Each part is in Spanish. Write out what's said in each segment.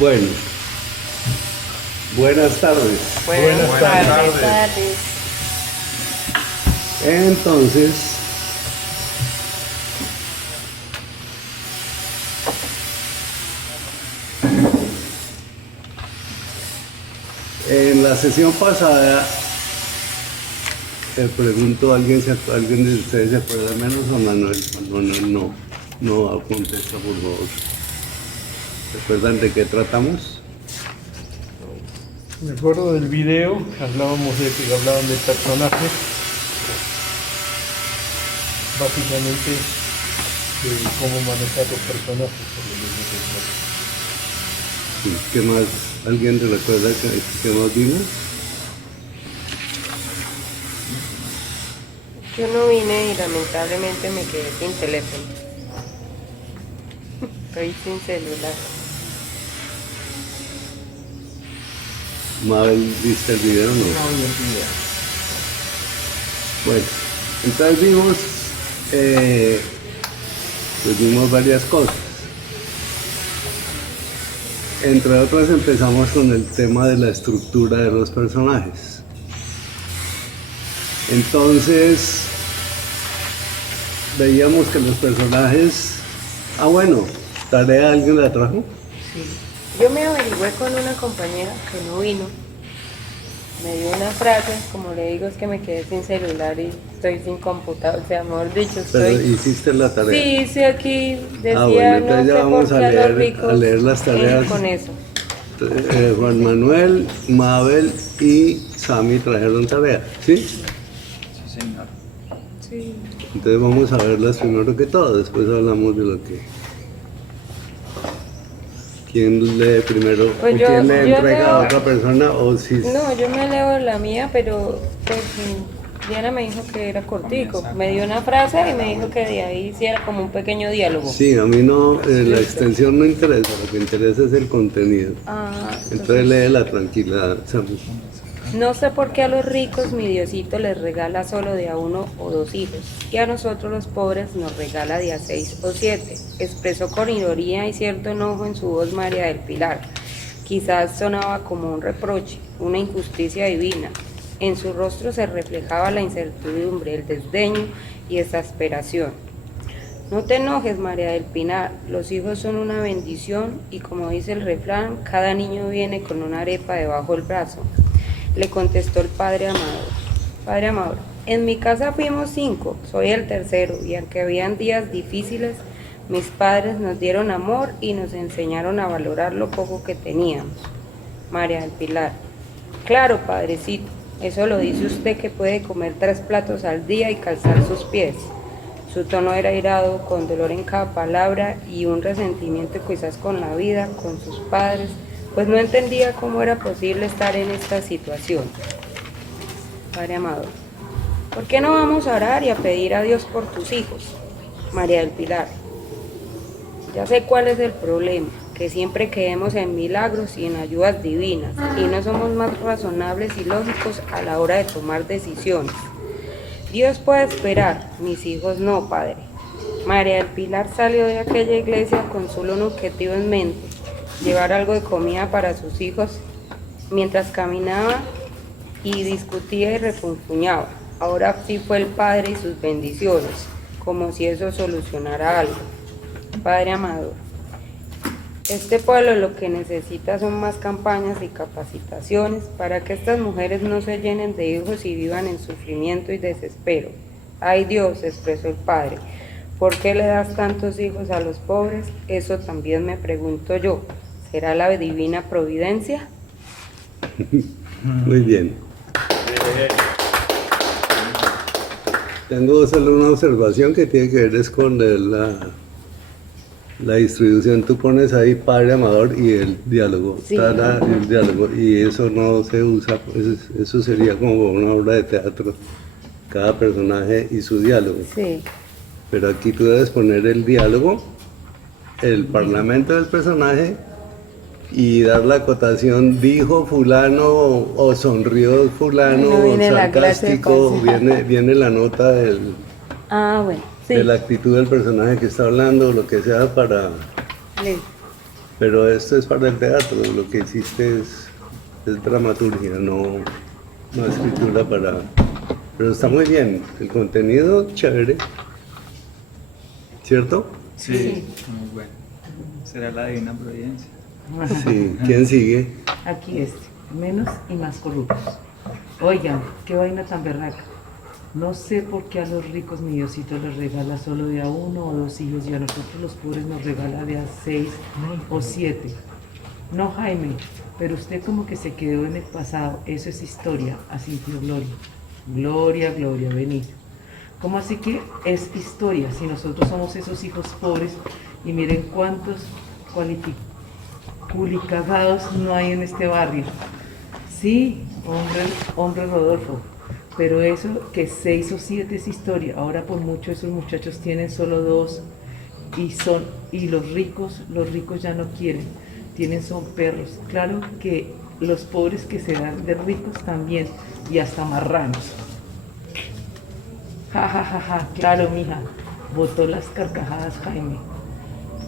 Bueno, buenas tardes. Buenas tardes. Entonces, en la sesión pasada, le pregunto, ¿alguien de ustedes se acuerda menos o Manuel? Manuel no contesta, por favor. ¿Recuerdan de qué tratamos? Me acuerdo del video, hablaban de personajes, básicamente de cómo manejar los personajes. Sí, ¿qué más? ¿Alguien te recuerda qué más vimos? Yo no vine y lamentablemente me quedé sin teléfono. Estoy sin celular. Mabel, ¿viste el video o no? No, vi el video. Bueno, entonces vimos varias cosas. Entre otras empezamos con el tema de la estructura de los personajes. Entonces, veíamos que los personajes... Ah, bueno, ¿tarea alguien la trajo? Sí. Yo me averigüé con una compañera que no vino. Me dio una frase, como le digo, es que me quedé sin celular y estoy sin computador. O sea, mejor dicho, Pero estoy... hiciste la tarea. Sí, sí, aquí decía, bueno, no entonces ya sé vamos por qué a los ricos a leer las tareas. con eso. Juan Manuel, Mabel y Sami trajeron tarea, ¿sí? Sí, señor. Sí. Entonces vamos a verlas primero que todo, después hablamos de lo que... ¿Quién lee primero? Pues ¿Quién le yo entrega leo- a otra persona o si...? No, yo me leo la mía, pero pues, Diana me dijo que era cortico. Me dio una frase y me dijo que de ahí hiciera como un pequeño diálogo. Sí, a mí no, la extensión no interesa, lo que interesa es el contenido. Ah, Entonces léela tranquila, Sami. no sé por qué a los ricos mi Diosito les regala solo de a 1 o 2 hijos, y a nosotros los pobres nos regala de a 6 o 7. Expresó con ironía y cierto enojo en su voz María del Pilar. Quizás sonaba como un reproche, una injusticia divina. En su rostro se reflejaba la incertidumbre, el desdeño y exasperación. No te enojes, María del Pilar, los hijos son una bendición y como dice el refrán, cada niño viene con una arepa debajo del brazo. Le contestó el padre Amador. Padre Amador, en mi casa fuimos 5, soy el tercero, y aunque habían días difíciles, mis padres nos dieron amor y nos enseñaron a valorar lo poco que teníamos. María del Pilar, claro, padrecito, eso lo dice usted que puede comer 3 platos al día y calzar sus pies. Su tono era airado, con dolor en cada palabra y un resentimiento quizás con la vida, con sus padres, pues no entendía cómo era posible estar en esta situación. Padre Amador, ¿por qué no vamos a orar y a pedir a Dios por tus hijos? María del Pilar, ya sé cuál es el problema, que siempre creemos en milagros y en ayudas divinas, y no somos más razonables y lógicos a la hora de tomar decisiones. Dios puede esperar, mis hijos no, padre. María del Pilar salió de aquella iglesia con solo un objetivo en mente, llevar algo de comida para sus hijos, mientras caminaba y discutía y refunfuñaba. Ahora sí fue el Padre y sus bendiciones, como si eso solucionara algo. Padre Amador, este pueblo lo que necesita son más campañas y capacitaciones para que estas mujeres no se llenen de hijos y vivan en sufrimiento y desespero. Ay Dios, expresó el padre, ¿por qué le das tantos hijos a los pobres? Eso también me pregunto yo. ¿Será la divina providencia? Muy bien. Tengo solo una observación que tiene que ver es con la distribución. Tú pones ahí Padre Amador y el diálogo, Sí. el diálogo, y eso no se usa, eso sería como una obra de teatro, cada personaje y su diálogo. Sí. Pero aquí tú debes poner el diálogo, el parlamento del personaje y dar la acotación, dijo fulano o sonrió fulano, No viene la sarcástico, clase, viene la nota Bueno, sí. de la actitud del personaje que está hablando, lo que sea para... Listo. Pero esto es para el teatro, lo que hiciste es dramaturgia, no escritura para... Pero está muy bien, el contenido chévere, ¿cierto? Sí, muy bueno. Será la divina providencia. Sí, ¿quién sigue? Aquí menos y más corruptos. Oigan, qué vaina tan berraca. No sé por qué a los ricos mi Diosito les regala solo de a 1 o 2 hijos y a nosotros los pobres nos regala de a 6 o 7. No, Jaime, pero usted como que se quedó en el pasado. Eso es historia, asintió Gloria. Gloria, Gloria, venid. ¿Cómo así que es historia si nosotros somos esos hijos pobres y miren cuántos culicagados no hay en este barrio? Sí, hombre Rodolfo, pero eso que 6 o 7 es historia. Ahora por mucho esos muchachos tienen solo 2 y los ricos ya no quieren, son perros. Claro que los pobres que se dan de ricos también y hasta marranos. Ja, ja, ja, ja, claro, mija, botó las carcajadas Jaime.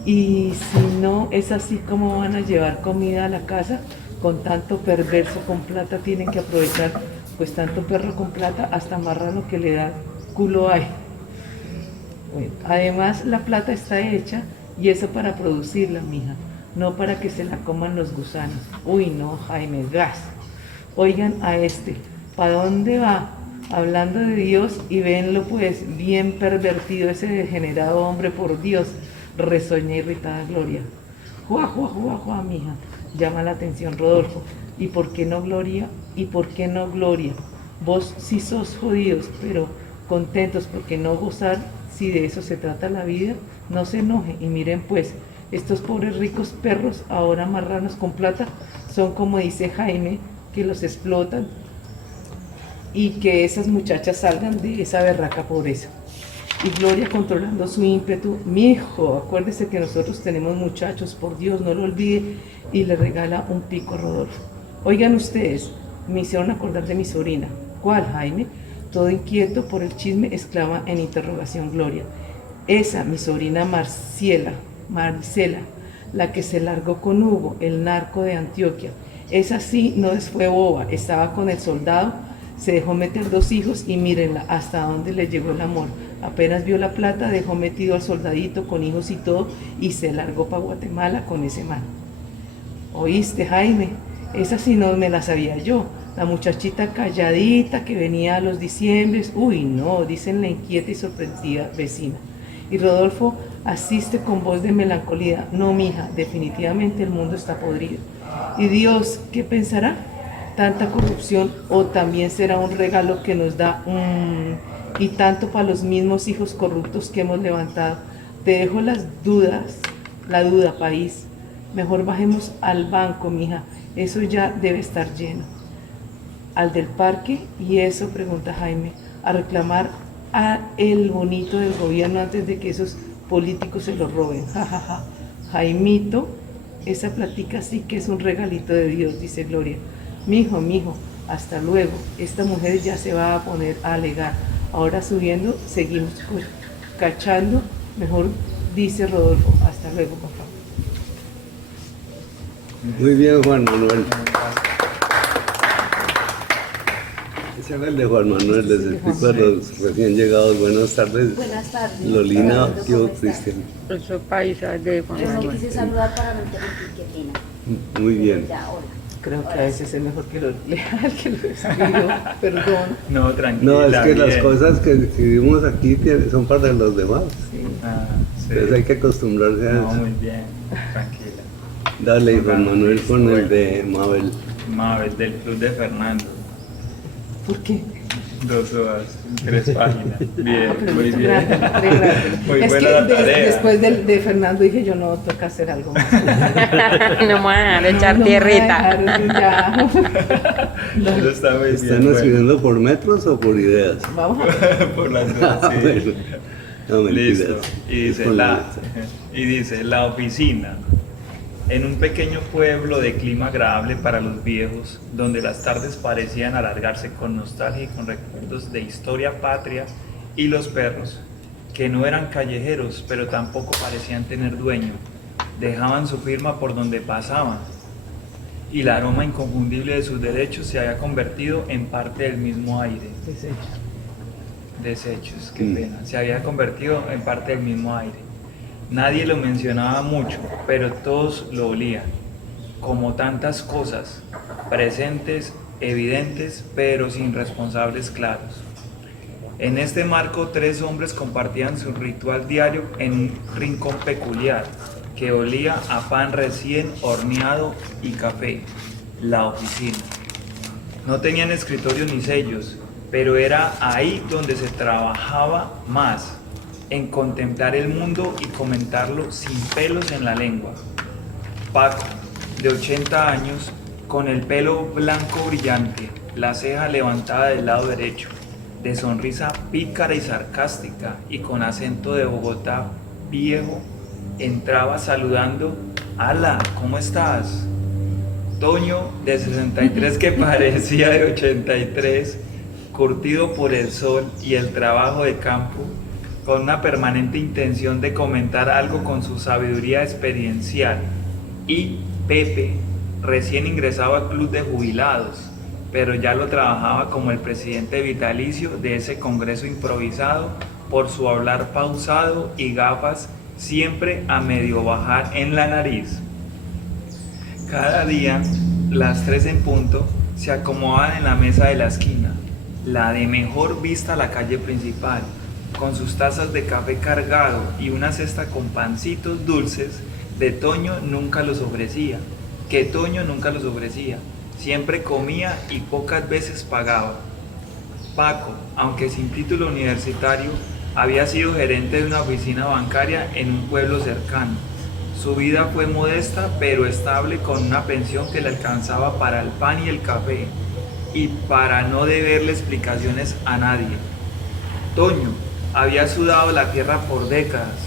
Y si no es así, ¿cómo van a llevar comida a la casa? Con tanto perverso con plata tienen que aprovechar, pues tanto perro con plata hasta marrano que le da culo hay. Bueno, además la plata está hecha y eso para producirla, mija, no para que se la coman los gusanos. Uy, no, Jaime, gas. Oigan a ¿para dónde va? Hablando de Dios y venlo pues bien pervertido ese degenerado hombre, por Dios, resoña irritada Gloria. Juá, mija, llama la atención Rodolfo. ¿Y por qué no Gloria? ¿Y por qué no Gloria? Vos sí sos jodidos, pero contentos porque no gozar, si de eso se trata la vida, no se enoje. Y miren pues, estos pobres ricos perros, ahora marranos con plata, son como dice Jaime, que los explotan y que esas muchachas salgan de esa berraca pobreza. Y Gloria, controlando su ímpetu, mi hijo, acuérdese que nosotros tenemos muchachos, por Dios, no lo olvide, y le regala un pico a Rodolfo. Oigan ustedes, me hicieron acordar de mi sobrina. ¿Cuál, Jaime? Todo inquieto por el chisme, exclama en interrogación Gloria. Esa, mi sobrina Maricela, la que se largó con Hugo, el narco de Antioquia. Esa sí no fue boba, estaba con el soldado, se dejó meter 2 hijos y mírenla hasta dónde le llegó el amor. Apenas vio la plata, dejó metido al soldadito con hijos y todo y se largó para Guatemala con ese man. ¿Oíste, Jaime? Esa sí no me la sabía yo. La muchachita calladita que venía a los diciembres. Uy, no, dicen la inquieta y sorprendida vecina. Y Rodolfo asiste con voz de melancolía. No, mija, definitivamente el mundo está podrido. ¿Y Dios qué pensará? ¿Tanta corrupción o también será un regalo que nos da y tanto para los mismos hijos corruptos que hemos levantado? Te dejo la duda, país. Mejor bajemos al banco, mija, eso ya debe estar lleno. ¿Al del parque? ¿Y eso? Pregunta Jaime, a reclamar a el bonito del gobierno antes de que esos políticos se lo roben. Ja, ja, ja. Jaimito, esa platica sí que es un regalito de Dios, dice Gloria. Mijo, hasta luego. Esta mujer ya se va a poner a alegar. Ahora subiendo, seguimos cachando. Mejor dice Rodolfo. Hasta luego, papá. Muy bien, Juan Manuel. Ese era el de Juan Manuel, les explico a los recién llegados. Buenas tardes. Buenas tardes. Lolina, ¿Cómo yo, está? Cristian. Eso paisa de Juan Yo no Manuel. quise saludar para no interrumpir, qué pena. Muy bien. Ya, hola. Creo que a veces es mejor que lo lea que lo escribo. Perdón. No, tranquila. No, es que las bien. cosas que escribimos aquí son para los demás. Sí. Ah, sí. Entonces hay que acostumbrarse a No, eso. muy bien, tranquila. Dale, Juan Manuel, con el de Mabel. Mabel, del Club de Fernando. ¿Por qué? 2 horas, 3 páginas. Bien, Pero muy muchas bien. gracias. Muy Es buena que la tarea. después de Fernando dije yo no, toca hacer algo más. No me van a dejar echar No, no me tierrita. dejaron, ya. Eso está muy bien. ¿Están bueno. escribiendo por metros o por ideas? Vamos a Por las dos, sí. Bueno, no, mentiras. Listo. Y Es dice, con la- la oficina. En un pequeño pueblo de clima agradable para los viejos, donde las tardes parecían alargarse con nostalgia y con recuerdos de historia patria, y los perros, que no eran callejeros, pero tampoco parecían tener dueño, dejaban su firma por donde pasaban, y el aroma inconfundible de sus derechos se había convertido en parte del mismo aire. Desechos, qué pena. Se había convertido en parte del mismo aire. Nadie lo mencionaba mucho, pero todos lo olían, como tantas cosas, presentes, evidentes, pero sin responsables claros. En este marco, 3 hombres compartían su ritual diario en un rincón peculiar, que olía a pan recién horneado y café: la oficina. No tenían escritorio ni sellos, pero era ahí donde se trabajaba más, en contemplar el mundo y comentarlo sin pelos en la lengua. Paco, de 80 años, con el pelo blanco brillante, la ceja levantada del lado derecho, de sonrisa pícara y sarcástica y con acento de Bogotá viejo, entraba saludando: «Ala, ¿cómo estás?». Toño, de 63, que parecía de 83, curtido por el sol y el trabajo de campo, con una permanente intención de comentar algo con su sabiduría experiencial, y Pepe, recién ingresado al club de jubilados, pero ya lo trabajaba como el presidente vitalicio de ese congreso improvisado, por su hablar pausado y gafas siempre a medio bajar en la nariz. Cada día, las 3 en punto, se acomodaban en la mesa de la esquina, la de mejor vista a la calle principal, con sus tazas de café cargado y una cesta con pancitos dulces. Que Toño nunca los ofrecía, siempre comía y pocas veces pagaba. Paco, aunque sin título universitario, había sido gerente de una oficina bancaria en un pueblo cercano. Su vida fue modesta pero estable, con una pensión que le alcanzaba para el pan y el café, y para no deberle explicaciones a nadie. Toño había sudado la tierra por décadas,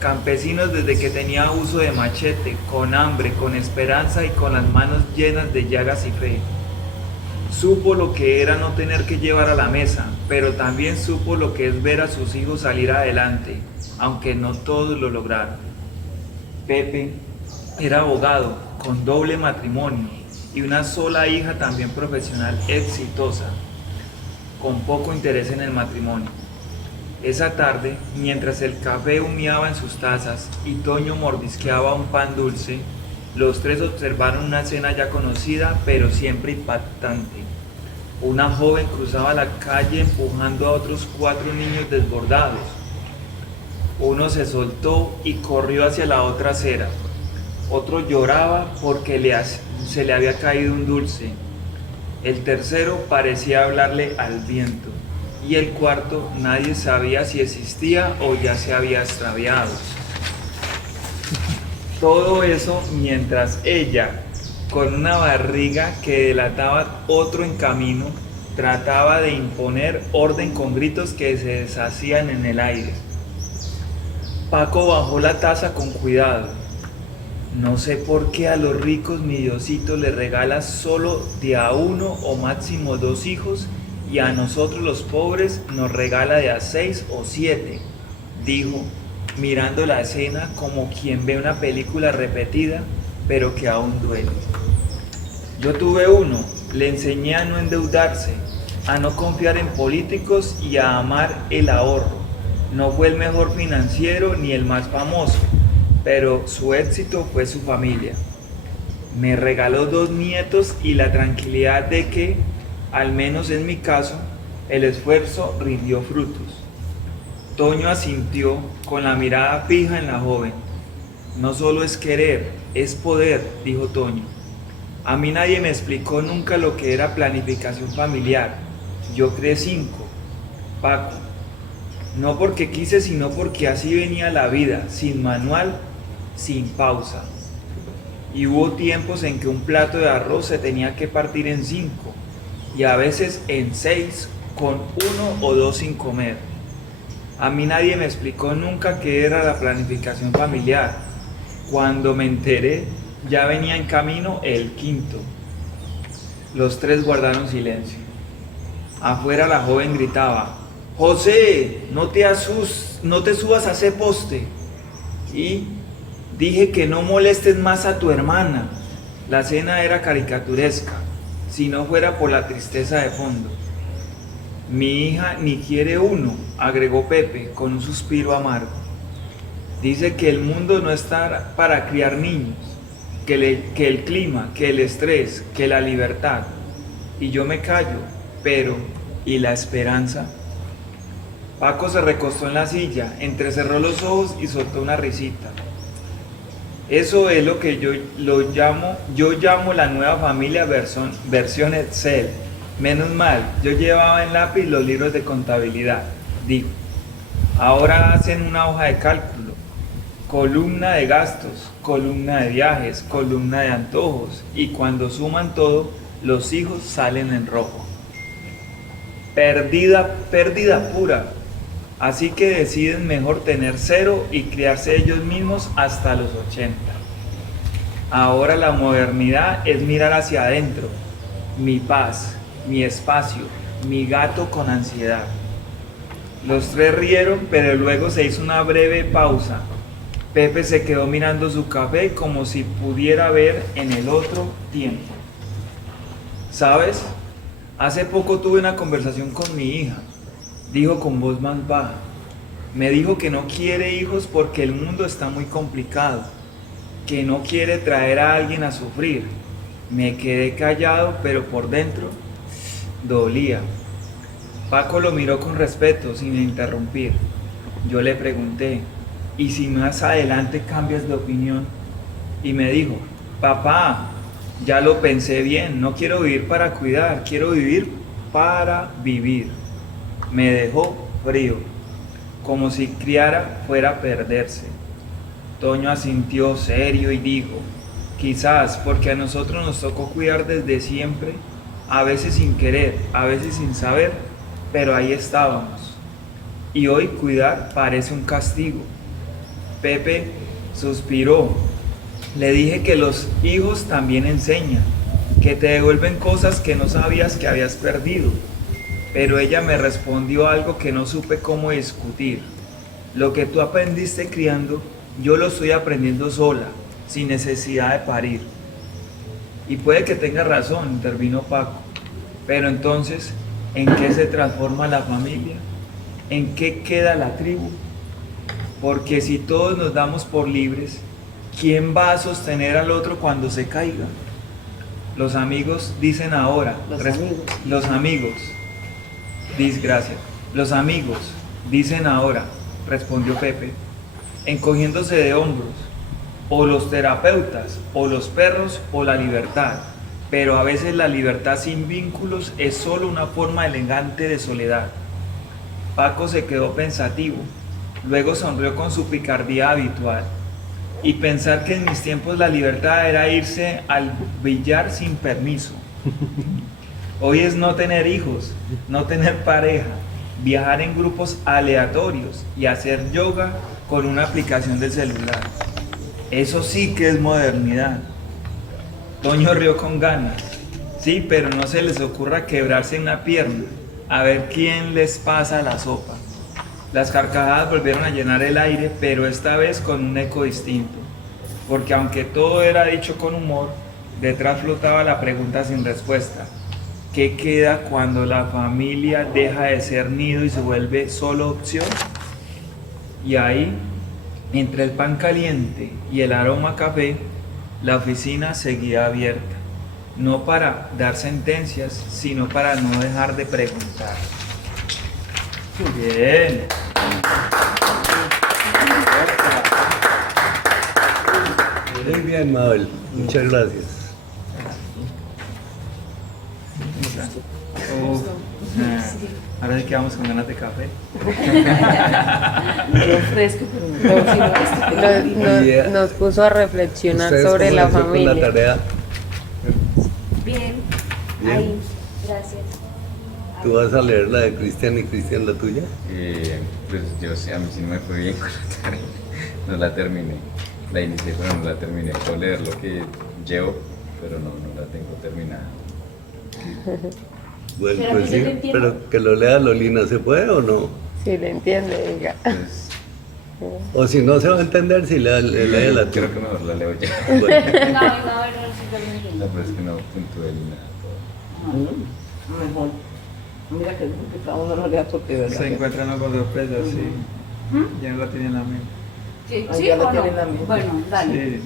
campesinos desde que tenía uso de machete, con hambre, con esperanza y con las manos llenas de llagas y fe. Supo lo que era no tener que llevar a la mesa, pero también supo lo que es ver a sus hijos salir adelante, aunque no todos lo lograron. Pepe era abogado, con doble matrimonio y una sola hija también profesional exitosa, con poco interés en el matrimonio. Esa tarde, mientras el café humeaba en sus tazas y Toño mordisqueaba un pan dulce, los 3 observaron una escena ya conocida, pero siempre impactante. Una joven cruzaba la calle empujando a otros 4 niños desbordados. Uno se soltó y corrió hacia la otra acera. Otro lloraba porque se le había caído un dulce. El tercero parecía hablarle al viento. Y el cuarto nadie sabía si existía o ya se había extraviado. Todo eso mientras ella, con una barriga que delataba otro en camino, trataba de imponer orden con gritos que se deshacían en el aire. Paco bajó la taza con cuidado. No sé por qué a los ricos mi Diosito les regala solo de a 1 o máximo 2 hijos, y a nosotros los pobres nos regala de a 6 o 7, dijo, mirando la escena como quien ve una película repetida, pero que aún duele. Yo tuve uno, le enseñé a no endeudarse, a no confiar en políticos y a amar el ahorro. No fue el mejor financiero ni el más famoso, pero su éxito fue su familia. Me regaló 2 nietos y la tranquilidad de que, al menos en mi caso, el esfuerzo rindió frutos. Toño asintió con la mirada fija en la joven. No solo es querer, es poder, dijo Toño. A mí nadie me explicó nunca lo que era planificación familiar. Yo creé 5, Paco. No porque quise, sino porque así venía la vida, sin manual, sin pausa. Y hubo tiempos en que un plato de arroz se tenía que partir en 5, y a veces en 6, con 1 o 2 sin comer. A mí nadie me explicó nunca qué era la planificación familiar. Cuando me enteré, ya venía en camino el 5.º. Los 3 guardaron silencio. Afuera la joven gritaba: «José, no te subas a ese poste». Y Dije que no molestes más a tu hermana. La cena era caricaturesca, si no fuera por la tristeza de fondo. Mi hija ni quiere uno, agregó Pepe con un suspiro amargo. Dice que el mundo no está para criar niños, que el clima, que el estrés, que la libertad. Y yo me callo, pero ¿y la esperanza? Paco se recostó en la silla, entrecerró los ojos y soltó una risita. Eso es lo que yo llamo la nueva familia versión Excel. Menos mal, yo llevaba en lápiz los libros de contabilidad, dijo. Ahora hacen una hoja de cálculo, columna de gastos, columna de viajes, columna de antojos, y cuando suman todo, los hijos salen en rojo. Pérdida pura. Así que deciden mejor tener 0 y criarse ellos mismos hasta los 80. Ahora la modernidad es mirar hacia adentro, mi paz, mi espacio, mi gato con ansiedad. Los tres rieron, pero luego se hizo una breve pausa. Pepe se quedó mirando su café como si pudiera ver en el otro tiempo. ¿Sabes? Hace poco tuve una conversación con mi hija. Dijo con voz más baja. Me dijo que no quiere hijos porque el mundo está muy complicado, que no quiere traer a alguien a sufrir. Me quedé callado, pero por dentro dolía. Paco lo miró con respeto, sin interrumpir. Yo le pregunté, ¿y si más adelante cambias de opinión? Y me dijo, papá, ya lo pensé bien, no quiero vivir para cuidar, quiero vivir para vivir. Me dejó frío, como si criara fuera a perderse. Toño asintió serio y dijo, quizás porque a nosotros nos tocó cuidar desde siempre, a veces sin querer, a veces sin saber, pero ahí estábamos. Y hoy cuidar parece un castigo. Pepe suspiró. Le dije que los hijos también enseñan, que te devuelven cosas que no sabías que habías perdido. Pero ella me respondió algo que no supe cómo discutir. Lo que tú aprendiste criando, yo lo estoy aprendiendo sola, sin necesidad de parir. Y puede que tenga razón, intervino Paco. Pero entonces, ¿en qué se transforma la familia? ¿En qué queda la tribu? Porque si todos nos damos por libres, ¿quién va a sostener al otro cuando se caiga? Los amigos dicen ahora. Los amigos. Gracias. Los amigos dicen ahora, respondió Pepe, encogiéndose de hombros. O los terapeutas, o los perros, o la libertad. Pero a veces la libertad sin vínculos es solo una forma elegante de soledad. Paco se quedó pensativo, luego sonrió con su picardía habitual. Y pensar que en mis tiempos la libertad era irse al billar sin permiso. Hoy es no tener hijos, no tener pareja, viajar en grupos aleatorios y hacer yoga con una aplicación del celular. Eso sí que es modernidad. Toño rió con ganas. Sí, pero no se les ocurra quebrarse una pierna, a ver quién les pasa la sopa. Las carcajadas volvieron a llenar el aire, pero esta vez con un eco distinto. Porque aunque todo era dicho con humor, detrás flotaba la pregunta sin respuesta. ¿Qué queda cuando la familia deja de ser nido y se vuelve solo opción? Y ahí, entre el pan caliente y el aroma a café, la oficina seguía abierta. No para dar sentencias, sino para no dejar de preguntar. Bien. Muy bien, Mabel. Muchas gracias. Ahora sí que vamos con ganas de café. Yo fresco, pero no, si no, Nos puso a reflexionar ¿Ustedes sobre cómo la les fue con familia. la tarea? Bien, Bien. ahí, gracias. ¿Tú vas a leer la de Cristian y Cristian la tuya? Pues yo sé, a mí sí no me fue bien con la tarea. No la terminé. La inicié, pero no la terminé. Puedo leer lo que llevo, pero no la tengo terminada. Bueno, ¿Será pues que yo sí, te entiendo? pero que lo lea Lolina, ¿se puede o no? Si le entiende, venga. Pues O si no se va a entender, si lee la Creo que mejor la leo ya. Bueno, No, no, sí, pero no entiendo. No, pero es que no puntué ni nada. Mejor. Mira que es complicado, uno no lea porque de verdad. Se encuentran con sorpresas, sí. Ya no la tienen la mente. Sí, Ah, sí ya la o no. tienen la misma. Bueno, dale. Sí,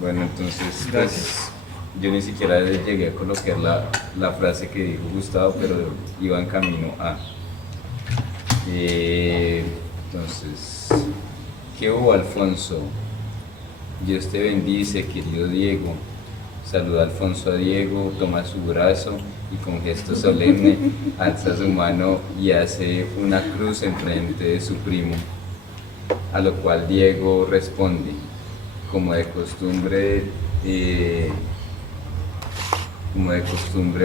Bueno, entonces, pues, Gracias. yo ni siquiera llegué a colocar la frase que dijo Gustavo, pero iba en camino a. Entonces, ¿qué hubo, Alfonso? Dios te bendice, querido Diego. Saluda Alfonso a Diego, toma su brazo y con gesto solemne alza su mano y hace una cruz enfrente de su primo. A lo cual Diego responde, como de costumbre,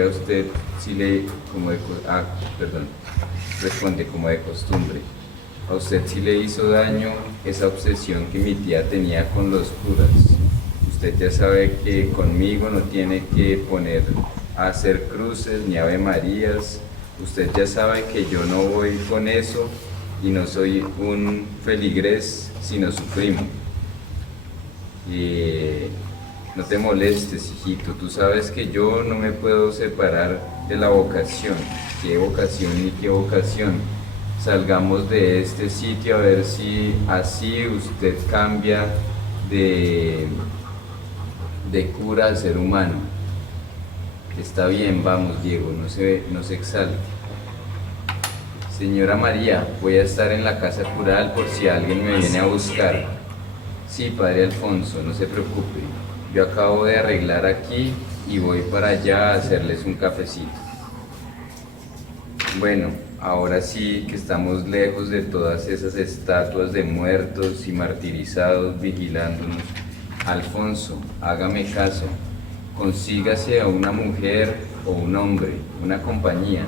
a usted sí le, responde como de costumbre. A usted sí le hizo daño esa obsesión que mi tía tenía con los curas. Usted ya sabe que conmigo no tiene que poner a hacer cruces ni ave marías. Usted ya sabe que yo no voy con eso y no soy un feligrés, sino su primo. No te molestes, hijito, tú sabes que yo no me puedo separar de la vocación. ¿Qué vocación ni qué vocación? Salgamos de este sitio a ver si así usted cambia de cura al ser humano. Está bien, vamos, Diego, no se exalte. Señora María, voy a estar en la casa cural por si alguien me viene a buscar. Sí, padre Alfonso, no se preocupe. Yo acabo de arreglar aquí y voy para allá a hacerles un cafecito. Bueno, ahora sí que estamos lejos de todas esas estatuas de muertos y martirizados vigilándonos. Alfonso, hágame caso. Consígase a una mujer o un hombre, una compañía.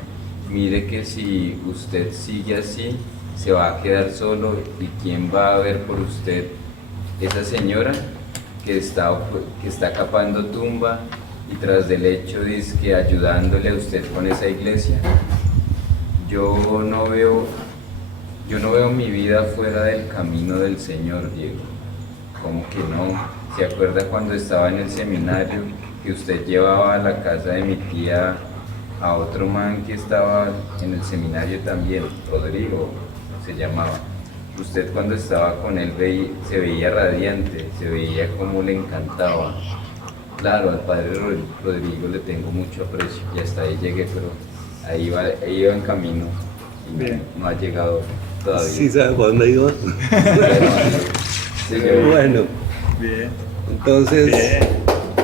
Mire que si usted sigue así, se va a quedar solo y ¿quién va a ver por usted? Esa señora que está capando tumba y tras del hecho dice que ayudándole a usted con esa iglesia. Yo no veo mi vida fuera del camino del Señor, Diego. ¿Cómo que no? ¿Se acuerda cuando estaba en el seminario que usted llevaba a la casa de mi tía a otro man que estaba en el seminario también, Rodrigo se llamaba? Usted cuando estaba con él se veía radiante, se veía como le encantaba. Claro, al padre Rodrigo le tengo mucho aprecio y hasta ahí llegué, pero ahí iba en camino y Bien. no ha llegado todavía. ¿sí sabe por dónde iba? Bueno, Bien. entonces, Bien.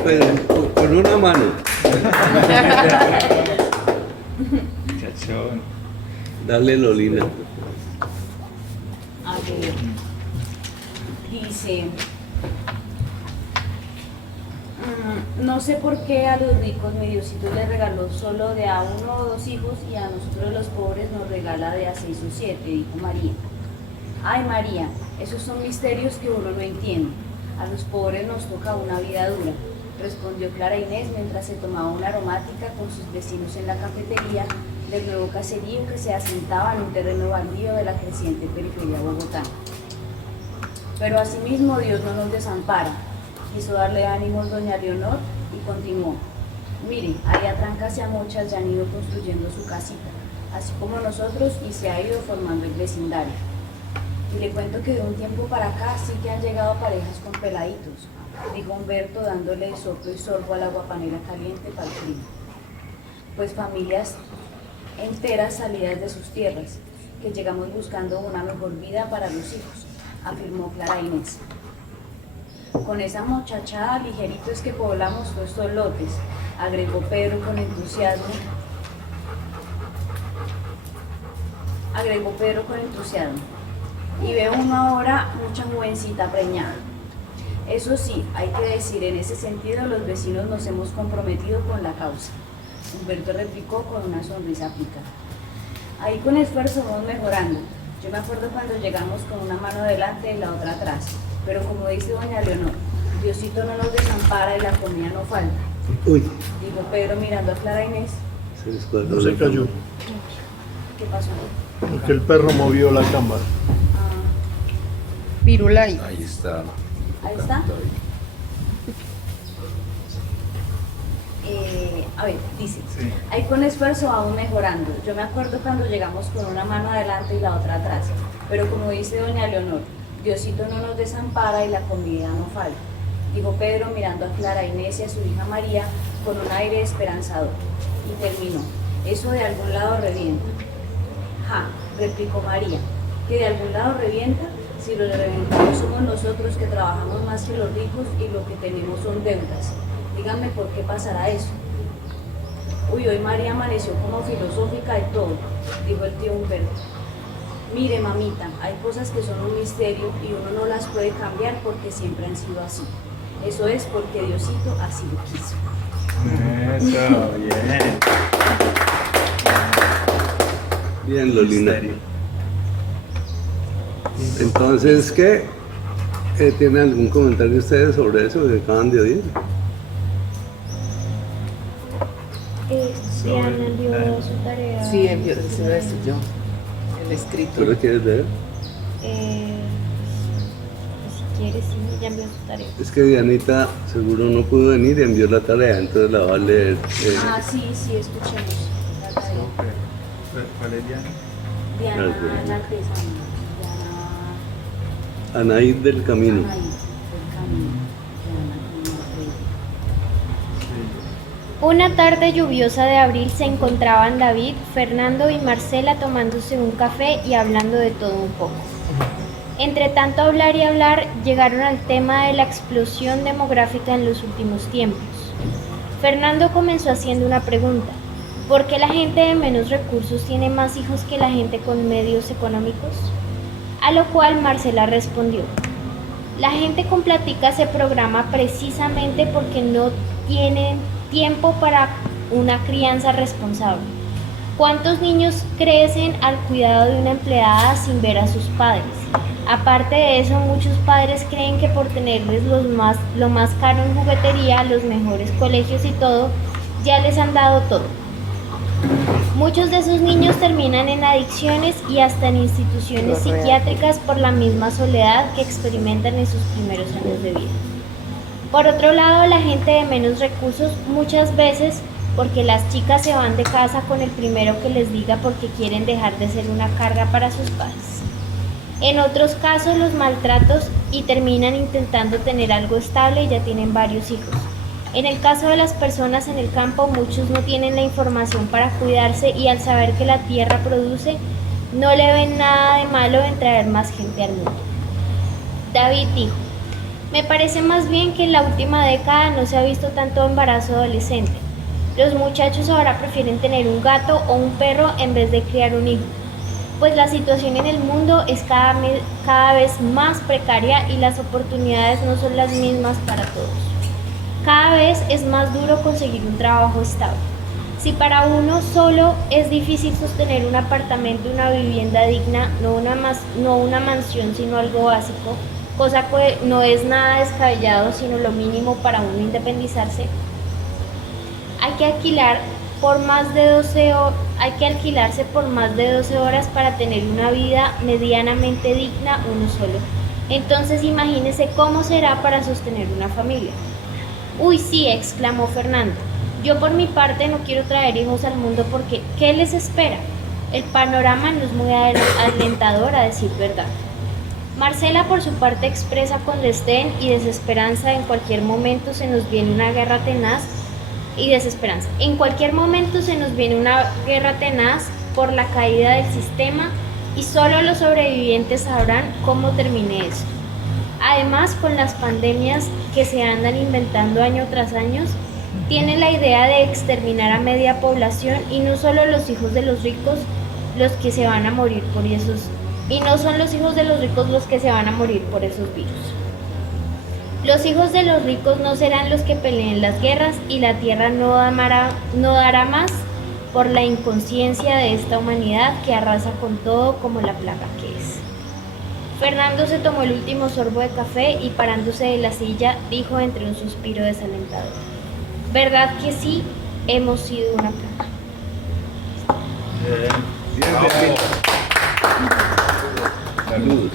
pues, con una mano, Chachón. darle Lolina. A ver. Dice, no sé por qué a los ricos mi Diosito les regaló solo de a 1 o 2 hijos y a nosotros los pobres nos regala de a 6 o 7, dijo María. Ay María, esos son misterios que uno no entiende. A los pobres nos toca una vida dura, respondió Clara Inés mientras se tomaba una aromática con sus vecinos en la cafetería del nuevo caserío que se asentaba en un terreno baldío de la creciente periferia bogotana. Pero asimismo Dios no nos desampara. Quiso darle ánimos doña Leonor y continuó. Mire, ahí a trancas y a mochas ya han ido construyendo su casita, así como nosotros, y se ha ido formando el vecindario. Y le cuento que de un tiempo para acá sí que han llegado parejas con peladitos, dijo Humberto dándole soplo y sorbo a la guapanera caliente para el frío. Pues familias enteras salidas de sus tierras, que llegamos buscando una mejor vida para los hijos, afirmó Clara Inés. Con esa muchachada ligerito es que poblamos todos estos lotes, agregó Pedro con entusiasmo. Y ve uno ahora mucha jovencita preñada. Eso sí, hay que decir, en ese sentido los vecinos nos hemos comprometido con la causa. Humberto replicó con una sonrisa pícara. Ahí con esfuerzo vamos mejorando. Yo me acuerdo cuando llegamos con una mano delante y la otra atrás. Pero como dice doña Leonor, Diosito no nos desampara y la comida no falta. Uy, Dijo Pedro mirando a Clara Inés. se descuadró. No se cayó, ¿Qué pasó? porque el perro movió la cámara. Ah, Pirulay. Ahí está. Ahí está. A ver, dice, Sí. ahí con esfuerzo vamos mejorando. Yo me acuerdo cuando llegamos con una mano adelante y la otra atrás, pero como dice doña Leonor, Diosito no nos desampara y la comida no falta, dijo Pedro mirando a Clara Inés y a su hija María con un aire esperanzador. Y terminó, eso de algún lado revienta. Ja, replicó María, que de algún lado revienta, si lo reventamos somos nosotros que trabajamos más que los ricos y lo que tenemos son deudas. Díganme por qué pasará eso. Uy, hoy María amaneció como filosófica de todo, dijo el tío Humberto. Mire, mamita, hay cosas que son un misterio y uno no las puede cambiar porque siempre han sido así. Eso es porque Diosito así lo quiso. Eso, bien. Bien, Lolina. Misterio. Entonces, ¿qué? ¿Tienen algún comentario ustedes sobre eso que acaban de oír? Diana envió su tarea. Sí, envió eso yo, el ¿Tú escrito. lo quieres leer? Si quieres, sí, ya envió su tarea. Es que Dianita seguro no pudo venir y envió la tarea, entonces la va a leer. Ah, sí, escuchemos. La tarea. ¿Cuál es Diana? Diana, Ah, bueno. la artesana. Anaid del Camino. Diana, ahí, del camino. Diana, Una tarde lluviosa de abril se encontraban David, Fernando y Marcela tomándose un café y hablando de todo un poco. Entre tanto hablar y hablar, llegaron al tema de la explosión demográfica en los últimos tiempos. Fernando comenzó haciendo una pregunta: ¿por qué la gente de menos recursos tiene más hijos que la gente con medios económicos? A lo cual Marcela respondió: la gente con platica se programa precisamente porque no tiene tiempo para una crianza responsable. ¿Cuántos niños crecen al cuidado de una empleada sin ver a sus padres? Aparte de eso, muchos padres creen que por tenerles lo más caro en juguetería, los mejores colegios y todo, ya les han dado todo. Muchos de esos niños terminan en adicciones y hasta en instituciones psiquiátricas por la misma soledad que experimentan en sus primeros años de vida. Por otro lado, la gente de menos recursos muchas veces porque las chicas se van de casa con el primero que les diga porque quieren dejar de ser una carga para sus padres. En otros casos los maltratos y terminan intentando tener algo estable y ya tienen varios hijos. En el caso de las personas en el campo, muchos no tienen la información para cuidarse y al saber que la tierra produce, no le ven nada de malo en traer más gente al mundo. David dijo: me parece más bien que en la última década no se ha visto tanto embarazo adolescente. Los muchachos ahora prefieren tener un gato o un perro en vez de criar un hijo, pues la situación en el mundo es cada vez más precaria y las oportunidades no son las mismas para todos. Cada vez es más duro conseguir un trabajo estable. Si para uno solo es difícil sostener un apartamento, una vivienda digna, no una mansión, sino algo básico, cosa que no es nada descabellado, sino lo mínimo para uno independizarse, hay que alquilarse por más de 12 horas para tener una vida medianamente digna uno solo. Entonces imagínese cómo será para sostener una familia. Uy, sí, exclamó Fernando. Yo por mi parte no quiero traer hijos al mundo porque ¿qué les espera? El panorama no es muy alentador, a decir verdad. Marcela por su parte expresa con desdén y desesperanza: en cualquier momento se nos viene una guerra tenaz por la caída del sistema y solo los sobrevivientes sabrán cómo termine esto. Además, con las pandemias que se andan inventando año tras año, tienen la idea de exterminar a media población y no solo los hijos de los ricos los que se van a morir por esos virus. Los hijos de los ricos no serán los que peleen las guerras y la tierra no dará más por la inconsciencia de esta humanidad que arrasa con todo como la plaga que es. Fernando se tomó el último sorbo de café y parándose de la silla dijo entre un suspiro desalentador: ¿verdad que sí? Hemos sido una plaga. Saludos.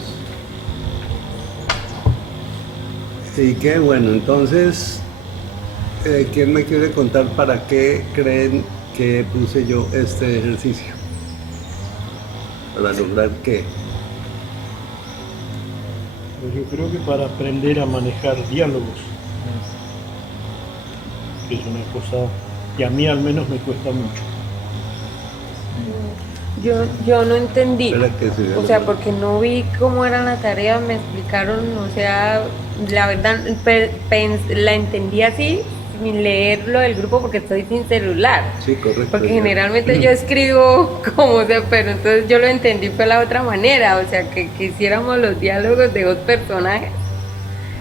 Y qué bueno, entonces, ¿quién me quiere contar para qué creen que puse yo este ejercicio? ¿Para lograr qué? Pues yo creo que para aprender a manejar diálogos, que es una cosa que a mí al menos me cuesta mucho. Yo no entendí, Espera que se vea o sea, la- porque no vi cómo era la tarea, me explicaron, o sea, la verdad la entendí así, sin leerlo del grupo porque estoy sin celular. Sí, correcto. Porque ya. generalmente yo escribo como, o sea, pero entonces yo lo entendí fue la otra manera, o sea, que hiciéramos los diálogos de dos personajes.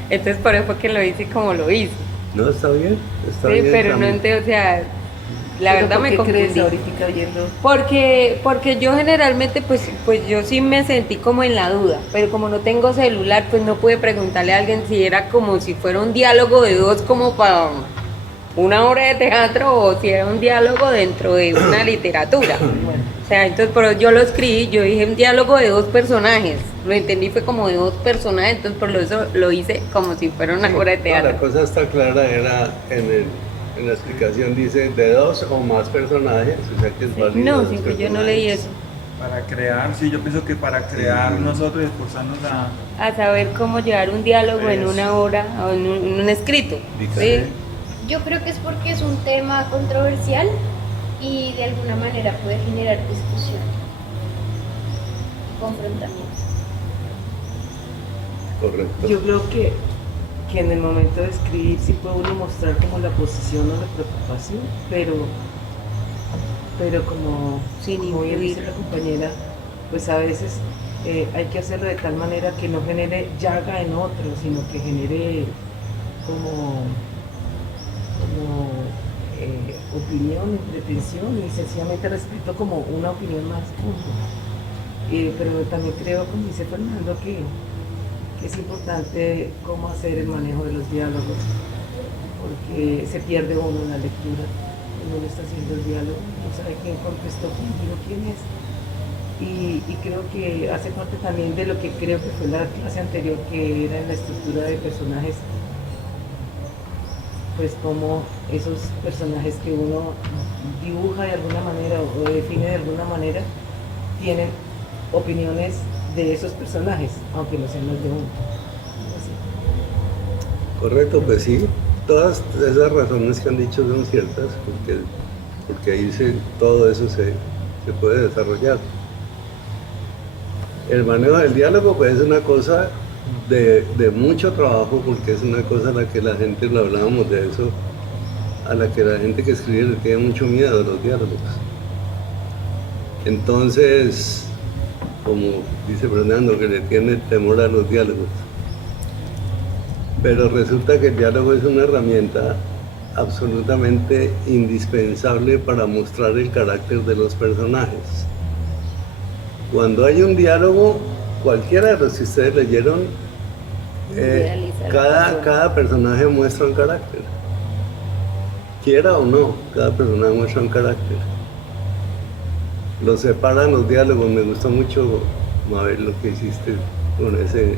Entonces por eso fue que lo hice como lo hice. No, está bien, está Sí, bien. pero está no bien. entendí, o sea, la ¿Pero verdad por me qué confundí. crees ahorita oyendo? Porque yo generalmente, pues yo sí me sentí como en la duda, pero como no tengo celular, pues no pude preguntarle a alguien si era como si fuera un diálogo de dos como para una obra de teatro o si era un diálogo dentro de una literatura. Bueno, O sea, entonces, pero yo lo escribí, yo dije un diálogo de dos personajes, lo entendí fue como de dos personajes, entonces por eso lo hice como si fuera una obra de No, teatro. la cosa está clara, era en la explicación dice de dos o más personajes, o sea que es válido No, dos sí, pues yo no personajes. leí eso. Para crear, sí, yo pienso que para crear nosotros esforzarnos a... A saber cómo llevar un diálogo en Eso. una obra o en un escrito. Dígame. ¿Sí? Yo creo que es porque es un tema controversial y de alguna manera puede generar discusión, confrontamiento. Correcto. yo creo que en el momento de escribir sí puede uno mostrar como la posición o la preocupación, pero como, Sin como bien influir. dice la compañera, pues a veces hay que hacerlo de tal manera que no genere llaga en otro, sino que genere como opinión, entretención y sencillamente respeto como una opinión más, punto. Pero también creo, como dice Fernando, que es importante cómo hacer el manejo de los diálogos, porque se pierde uno en la lectura, cuando uno está haciendo el diálogo, no sabe quién contestó, quién dijo quién es. Y creo que hace parte también de lo que creo que fue la clase anterior, que era en la estructura de personajes, pues como esos personajes que uno dibuja de alguna manera o define de alguna manera, tienen opiniones de esos personajes, aunque no sean las de uno. Así. Correcto, pues sí. Todas esas razones que han dicho son ciertas, porque ahí todo eso se puede desarrollar. El manejo del diálogo pues es una cosa de mucho trabajo, porque es una cosa a la que la gente, lo hablábamos de eso, a la que la gente que escribe le tiene mucho miedo a los diálogos. Entonces, como dice Fernando, que le tiene temor a los diálogos. Pero resulta que el diálogo es una herramienta absolutamente indispensable para mostrar el carácter de los personajes. Cuando hay un diálogo, cualquiera de los que ustedes leyeron, Idealiza la persona. cada personaje muestra un carácter. Quiera o no, cada personaje muestra un carácter. Los separan los diálogos. Me gustó mucho, Mabel, lo que hiciste con ese.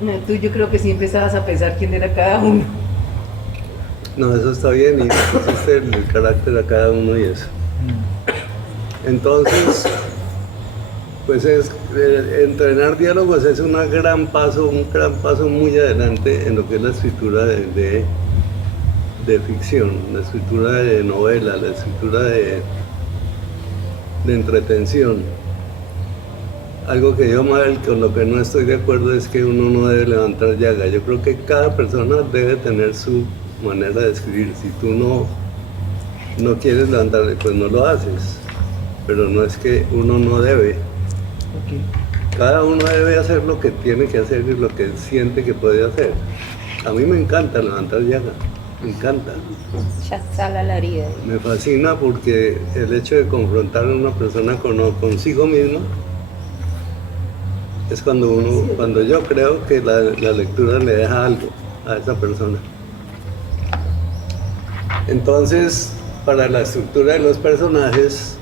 No, tú yo creo que sí empezabas a pensar quién era cada uno. No, eso está bien, y pusiste el carácter a cada uno y eso. Entonces, pues entrenar diálogos es un gran paso muy adelante en lo que es la escritura de ficción, la escritura de novela, la escritura de entretención. Algo que yo, Mabel, con lo que no estoy de acuerdo es que uno no debe levantar llaga. Yo creo que cada persona debe tener su manera de escribir. Si tú no quieres levantarle, pues no lo haces. Pero no es que uno no debe. Okay. Cada uno debe hacer lo que tiene que hacer y lo que siente que puede hacer. A mí me encanta levantar llaga, me encanta. Ya sale la herida. Me fascina porque el hecho de confrontar a una persona consigo mismo es cuando yo creo que la lectura le deja algo a esa persona. Entonces, para la estructura de los personajes,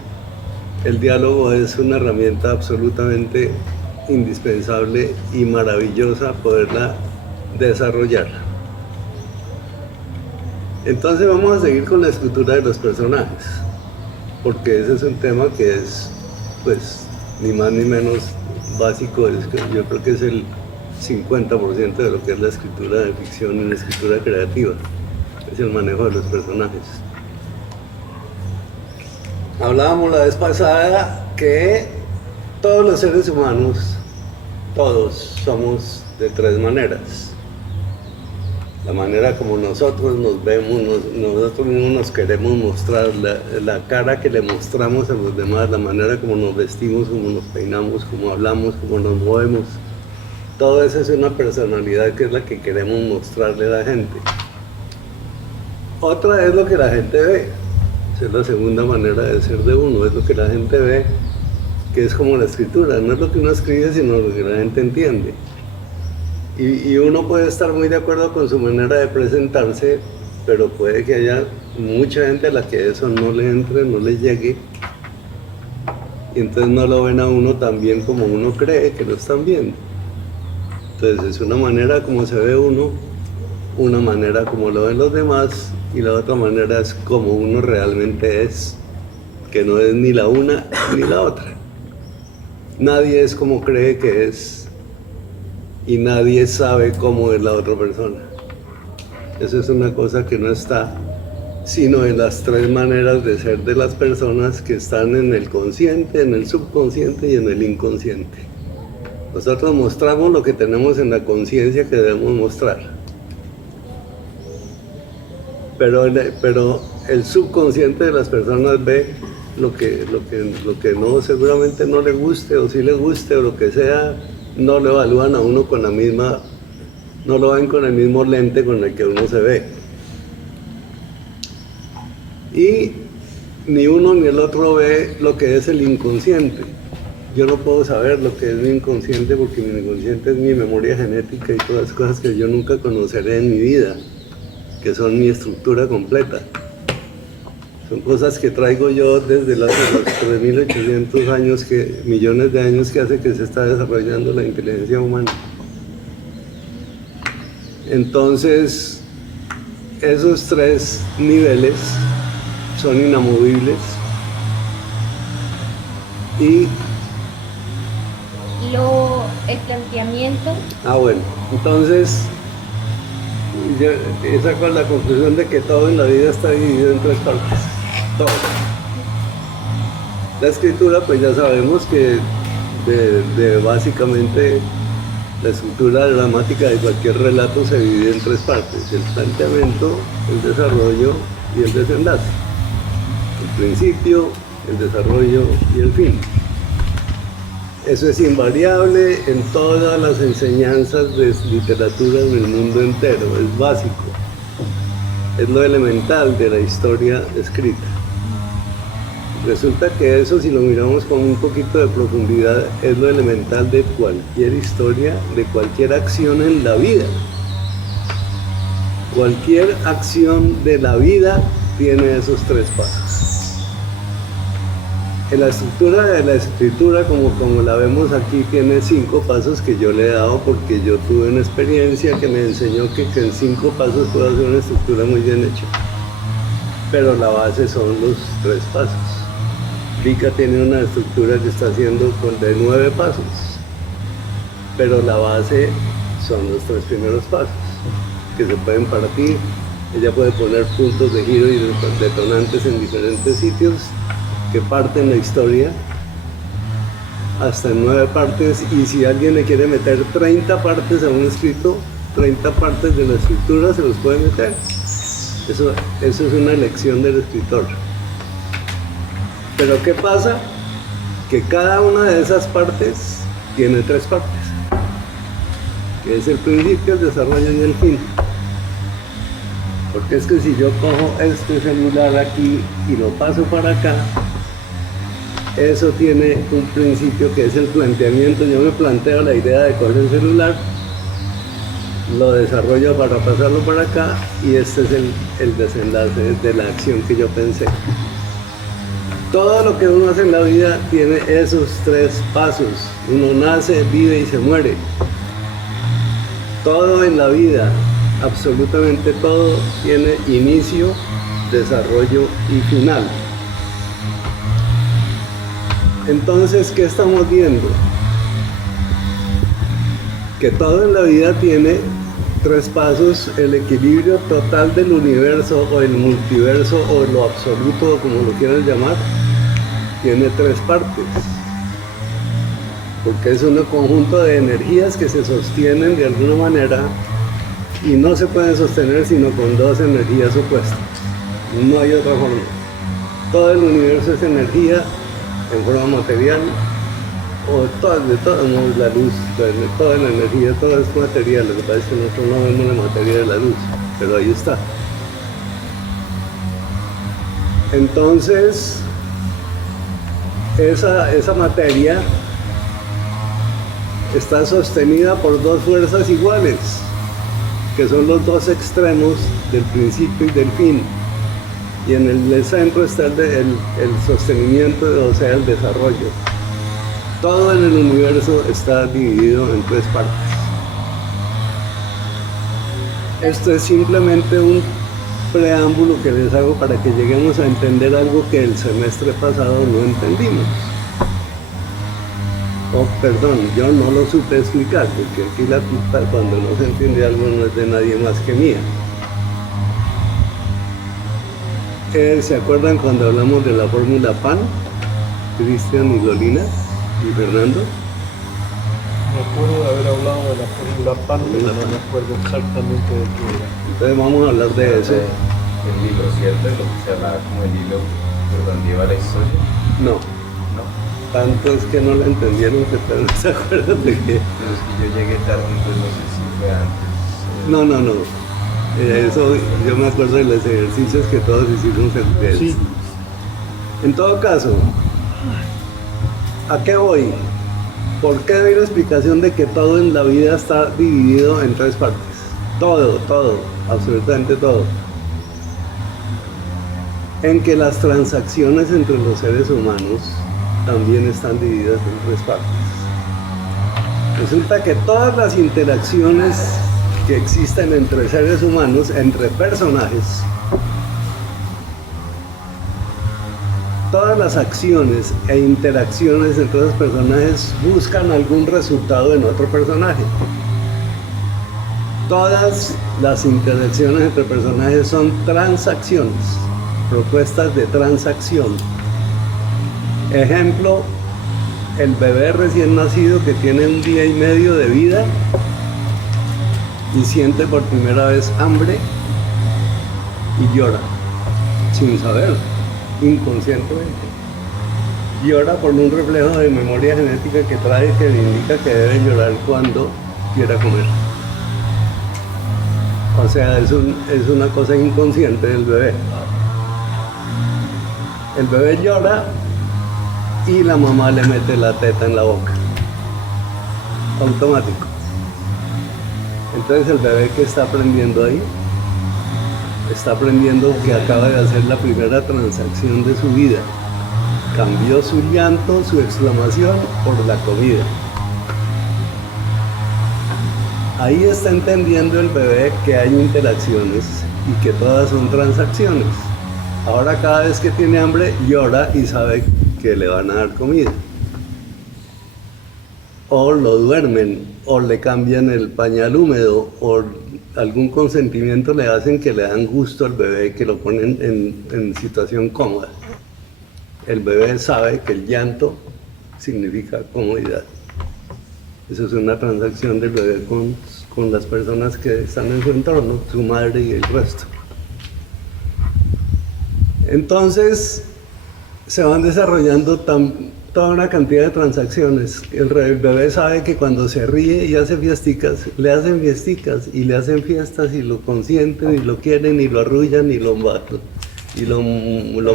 el diálogo es una herramienta absolutamente indispensable y maravillosa poderla desarrollar. Entonces vamos a seguir con la escritura de los personajes, porque ese es un tema que es, pues, ni más ni menos básico. Yo creo que es el 50% de lo que es la escritura de ficción y la escritura creativa, es el manejo de los personajes. Hablábamos la vez pasada que todos los seres humanos, todos somos de tres maneras. La manera como nosotros nos vemos, nosotros mismos nos queremos mostrar, la cara que le mostramos a los demás, la manera como nos vestimos, como nos peinamos, como hablamos, como nos movemos. Todo eso es una personalidad que es la que queremos mostrarle a la gente. Otra es lo que la gente ve. Esa es la segunda manera de ser de uno, es lo que la gente ve, que es como la escritura. No es lo que uno escribe, sino lo que la gente entiende. Y uno puede estar muy de acuerdo con su manera de presentarse, pero puede que haya mucha gente a la que eso no le entre, no le llegue, y entonces no lo ven a uno tan bien como uno cree que lo están viendo. Entonces es una manera como se ve uno, una manera como lo ven los demás, y la otra manera es como uno realmente es, que no es ni la una ni la otra. Nadie es como cree que es, y nadie sabe cómo es la otra persona. Eso es una cosa que no está sino en las tres maneras de ser de las personas que están en el consciente, en el subconsciente y en el inconsciente. Nosotros mostramos lo que tenemos en la conciencia que debemos mostrar. Pero el subconsciente de las personas ve lo que no, seguramente no le guste, o si le guste, o lo que sea. No lo evalúan a uno con la misma, no lo ven con el mismo lente con el que uno se ve. Y ni uno ni el otro ve lo que es el inconsciente. Yo no puedo saber lo que es mi inconsciente, porque mi inconsciente es mi memoria genética y todas las cosas que yo nunca conoceré en mi vida, que son mi estructura completa. Son cosas que traigo yo desde los 3.800 años, millones de años que hace que se está desarrollando la inteligencia humana. Entonces, esos tres niveles son inamovibles y... el planteamiento. Bueno, entonces... yo saco la conclusión de que todo en la vida está dividido en tres partes. Todo. La escritura, pues ya sabemos que básicamente la estructura dramática de cualquier relato se divide en tres partes: el planteamiento, el desarrollo y el desenlace. El principio, el desarrollo y el fin. Eso es invariable en todas las enseñanzas de literatura en el mundo entero, es básico. Es lo elemental de la historia escrita. Resulta que eso, si lo miramos con un poquito de profundidad, es lo elemental de cualquier historia, de cualquier acción en la vida. Cualquier acción de la vida tiene esos tres pasos. En la estructura de la escritura, como la vemos aquí, tiene 5 pasos que yo le he dado porque yo tuve una experiencia que me enseñó que en 5 pasos puedo hacer una estructura muy bien hecha. Pero la base son los 3 pasos. Vika tiene una estructura que está haciendo de 9 pasos, pero la base son los 3 primeros pasos, que se pueden partir. Ella puede poner puntos de giro y detonantes en diferentes sitios que parten la historia hasta en 9 partes, y si alguien le quiere meter 30 partes a un escrito, 30 partes de la escritura se los puede meter. Eso es una elección del escritor. Pero ¿qué pasa? Que cada una de esas partes tiene 3 partes, que es el principio, el desarrollo y el fin. Porque es que si yo cojo este celular aquí y lo paso para acá, eso tiene un principio que es el planteamiento. Yo me planteo la idea de coger el celular, lo desarrollo para pasarlo para acá, y este es el desenlace de la acción que yo pensé. Todo lo que uno hace en la vida tiene esos 3 pasos. Uno nace, vive y se muere. Todo en la vida, absolutamente todo tiene inicio, desarrollo y final. Entonces, ¿qué estamos viendo? Que todo en la vida tiene tres pasos: el equilibrio total del universo o el multiverso o lo absoluto, como lo quieran llamar, tiene tres partes. Porque es un conjunto de energías que se sostienen de alguna manera y no se pueden sostener sino con dos energías opuestas. No hay otra forma. Todo el universo es energía en forma material, o de todos modos la luz, toda la energía, todo es material. Lo que pasa es que nosotros no vemos la materia de la luz, pero ahí está. Entonces, esa materia está sostenida por dos fuerzas iguales, que son los dos extremos del principio y del fin. Y en el centro está el sostenimiento, o sea, el desarrollo. Todo en el universo está dividido en tres partes. Esto es simplemente un preámbulo que les hago para que lleguemos a entender algo que el semestre pasado no entendimos. Oh, perdón, yo no lo supe explicar, porque aquí la culpa cuando no se entiende algo no es de nadie más que mía. ¿Se acuerdan cuando hablamos de la fórmula PAN? Cristian y Lolina y Fernando. Me acuerdo de haber hablado de la fórmula PAN, pero no me acuerdo exactamente de qué era. Entonces vamos a hablar de eso. El hilo, ¿cierto? Lo que se hablaba como el hilo por donde iba la historia. No, No, tanto es que no la entendieron que tal vez se acuerdan de que... pero es que yo llegué tarde, entonces no sé si fue antes. No. Eso yo me acuerdo de los ejercicios que todos hicimos en Sí. En todo caso, ¿a qué voy? ¿Por qué doy la explicación de que todo en la vida está dividido en tres partes? Todo, absolutamente todo. En que las transacciones entre los seres humanos también están divididas en tres partes. Resulta que todas las interacciones que existen entre seres humanos, entre personajes, todas las acciones e interacciones entre los personajes buscan algún resultado en otro personaje. Todas las interacciones entre personajes son transacciones, propuestas de transacción. Ejemplo, el bebé recién nacido que tiene 1 día y medio de vida y siente por primera vez hambre y llora, sin saber, inconscientemente. Llora por un reflejo de memoria genética que trae, que le indica que debe llorar cuando quiera comer. O sea, es una cosa inconsciente del bebé. El bebé llora y la mamá le mete la teta en la boca. Automático. Entonces el bebé que está aprendiendo ahí, está aprendiendo que acaba de hacer la primera transacción de su vida. Cambió su llanto, su exclamación por la comida. Ahí está entendiendo el bebé que hay interacciones y que todas son transacciones. Ahora cada vez que tiene hambre llora y sabe que le van a dar comida. O lo duermen, o le cambian el pañal húmedo, o algún consentimiento le hacen que le dan gusto al bebé, que lo ponen en situación cómoda. El bebé sabe que el llanto significa comodidad. Eso es una transacción del bebé con las personas que están en su entorno, su madre y el resto. Entonces se van desarrollando toda una cantidad de transacciones. El bebé sabe que cuando se ríe y hace fiesticas, le hacen fiesticas y le hacen fiestas y lo consienten y lo quieren y lo arrullan y lo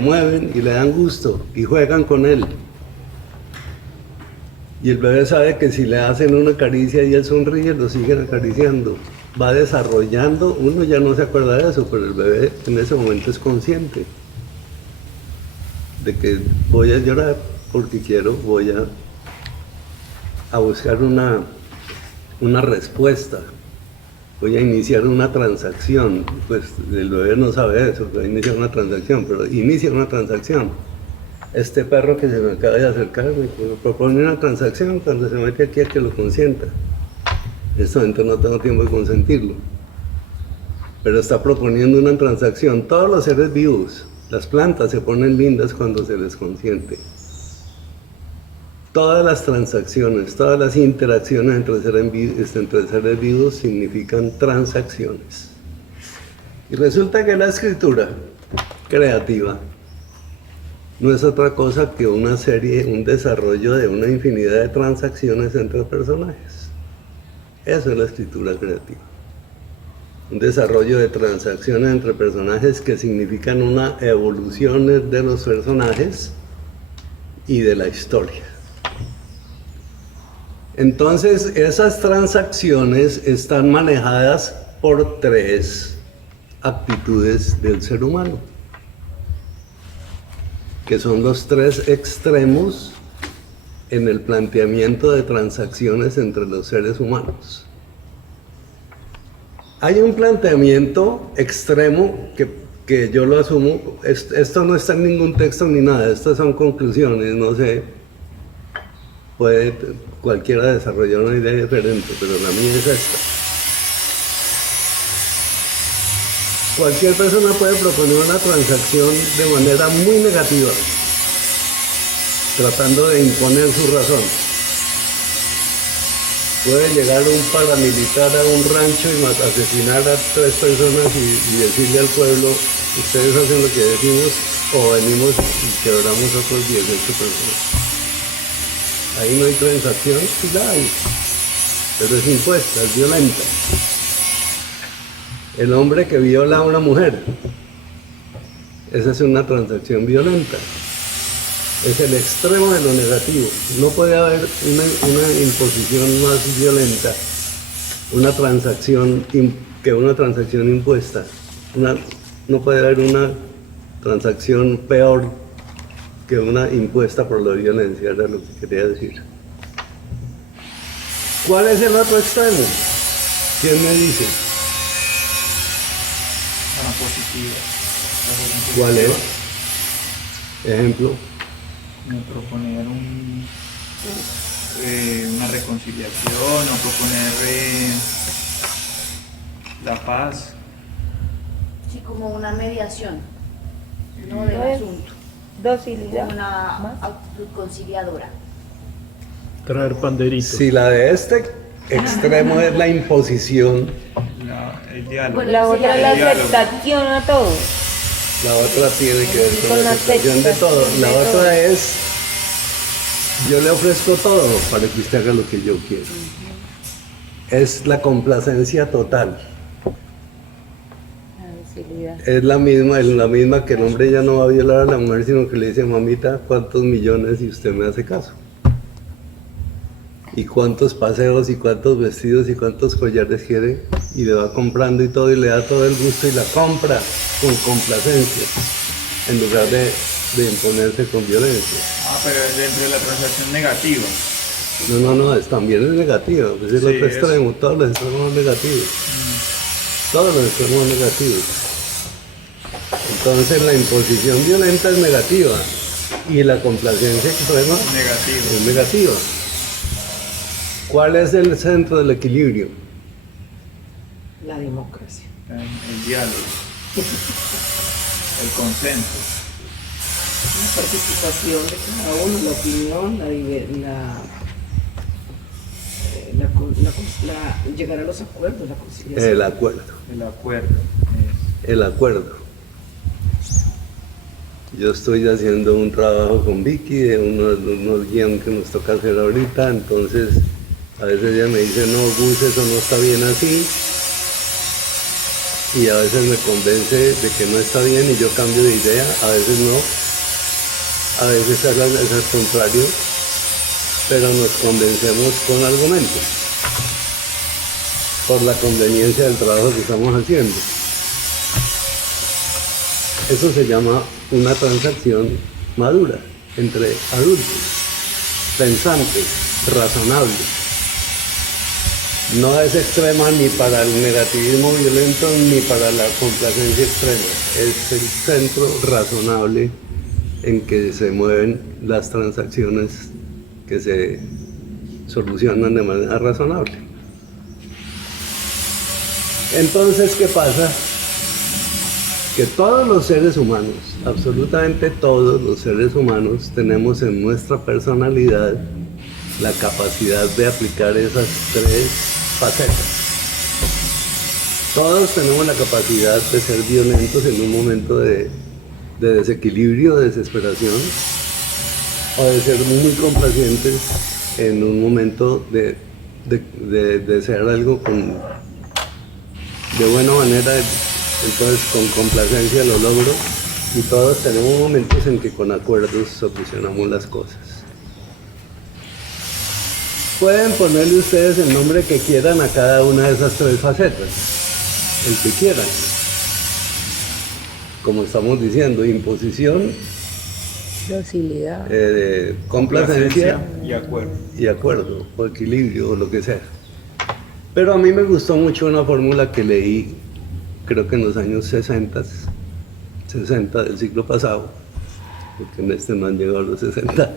mueven y le dan gusto y juegan con él. Y el bebé sabe que si le hacen una caricia y él sonríe, lo siguen acariciando. Va desarrollando, uno ya no se acuerda de eso, pero el bebé en ese momento es consciente de que voy a llorar porque voy a buscar una respuesta voy a iniciar una transacción. Pues el bebé no sabe eso, que va a iniciar una transacción, pero inicia una transacción. Este perro que se me acaba de acercar me propone una transacción cuando se mete aquí a que lo consienta. En este momento no tengo tiempo de consentirlo, pero está proponiendo una transacción. Todos los seres vivos, las plantas se ponen lindas cuando se les consiente. Todas las transacciones, todas las interacciones entre seres vivos significan transacciones. Y resulta que la escritura creativa no es otra cosa que un desarrollo de una infinidad de transacciones entre personajes. Eso es la escritura creativa. Un desarrollo de transacciones entre personajes que significan una evolución de los personajes y de la historia. Entonces, esas transacciones están manejadas por 3 actitudes del ser humano, que son los 3 extremos en el planteamiento de transacciones entre los seres humanos. Hay un planteamiento extremo que yo lo asumo, esto no está en ningún texto ni nada, estas son conclusiones, no sé, puede cualquiera desarrollar una idea diferente, pero la mía es esta. Cualquier persona puede proponer una transacción de manera muy negativa, tratando de imponer su razón. Puede llegar un paramilitar a un rancho y asesinar a 3 personas y decirle al pueblo, ustedes hacen lo que decimos, o venimos y quebramos otros 18 personas. Ahí no hay transacción, sí la hay, pero es impuesta, es violenta. El hombre que viola a una mujer, esa es una transacción violenta. Es el extremo de lo negativo. No puede haber una imposición más violenta, una transacción que una transacción impuesta. No puede haber una transacción peor que una impuesta por la violencia, era lo que quería decir. ¿Cuál es el otro extremo? ¿Quién me dice? Una positiva. ¿Cuál es? Ejemplo. No proponer una reconciliación, no proponer la paz. Sí, como una mediación, no del asunto, Docilidad. una actitud conciliadora. Traer panderitos. Si la de este extremo es la imposición, El diálogo. Bueno, La otra es la diálogo. aceptación a todo. la otra tiene que ver con Con la la aceptación de todo. La de todo. otra es, yo le ofrezco todo para que usted haga lo que yo quiero. Es la complacencia total. La docilidad. Es la misma que el hombre ya no va a violar a la mujer, sino que le dice, mamita, ¿cuántos millones y usted me hace caso? Y cuántos paseos y cuántos vestidos y cuántos collares quiere, y le va comprando y todo, y le da todo el gusto y la compra con complacencia, en lugar de imponerse con violencia. Pero dentro de la transacción negativa. No, también es negativo, pues es el Sí, otro es. extremo, todos los extremos son negativos. Todos los extremos son negativos. Entonces la imposición violenta es negativa, y la complacencia extrema Negativo. es negativa. ¿Cuál es el centro del equilibrio? La democracia. El diálogo. El consenso. La participación de cada uno, la opinión, llegar a los acuerdos, la conciliación. El acuerdo. El acuerdo. El acuerdo. Yo estoy haciendo un trabajo con Vicky de unos guiones que nos toca hacer ahorita, entonces a veces ella me dice, no, Gus, eso no está bien así, y a veces me convence de que no está bien y yo cambio de idea, a veces no, a veces es al contrario, pero nos convencemos con argumentos por la conveniencia del trabajo que estamos haciendo. Eso se llama una transacción madura entre adultos, pensantes, razonables. No es extrema ni para el negativismo violento ni para la complacencia extrema. Es el centro razonable en que se mueven las transacciones que se solucionan de manera razonable. Entonces, ¿qué pasa? Que todos los seres humanos, absolutamente todos los seres humanos, tenemos en nuestra personalidad la capacidad de aplicar esas tres facetas. Todos tenemos la capacidad de ser violentos en un momento de desequilibrio, de desesperación, o de ser muy complacientes en un momento de ser algo de buena manera, entonces con complacencia lo logro, y todos tenemos momentos en que con acuerdos solucionamos las cosas. Pueden ponerle ustedes el nombre que quieran a cada una de esas tres facetas, el que quieran. Como estamos diciendo, imposición, Docilidad. complacencia y acuerdo, o equilibrio, o lo que sea. Pero a mí me gustó mucho una fórmula que leí, creo que en los años 60 del siglo pasado, porque en este no han llegado a los 60,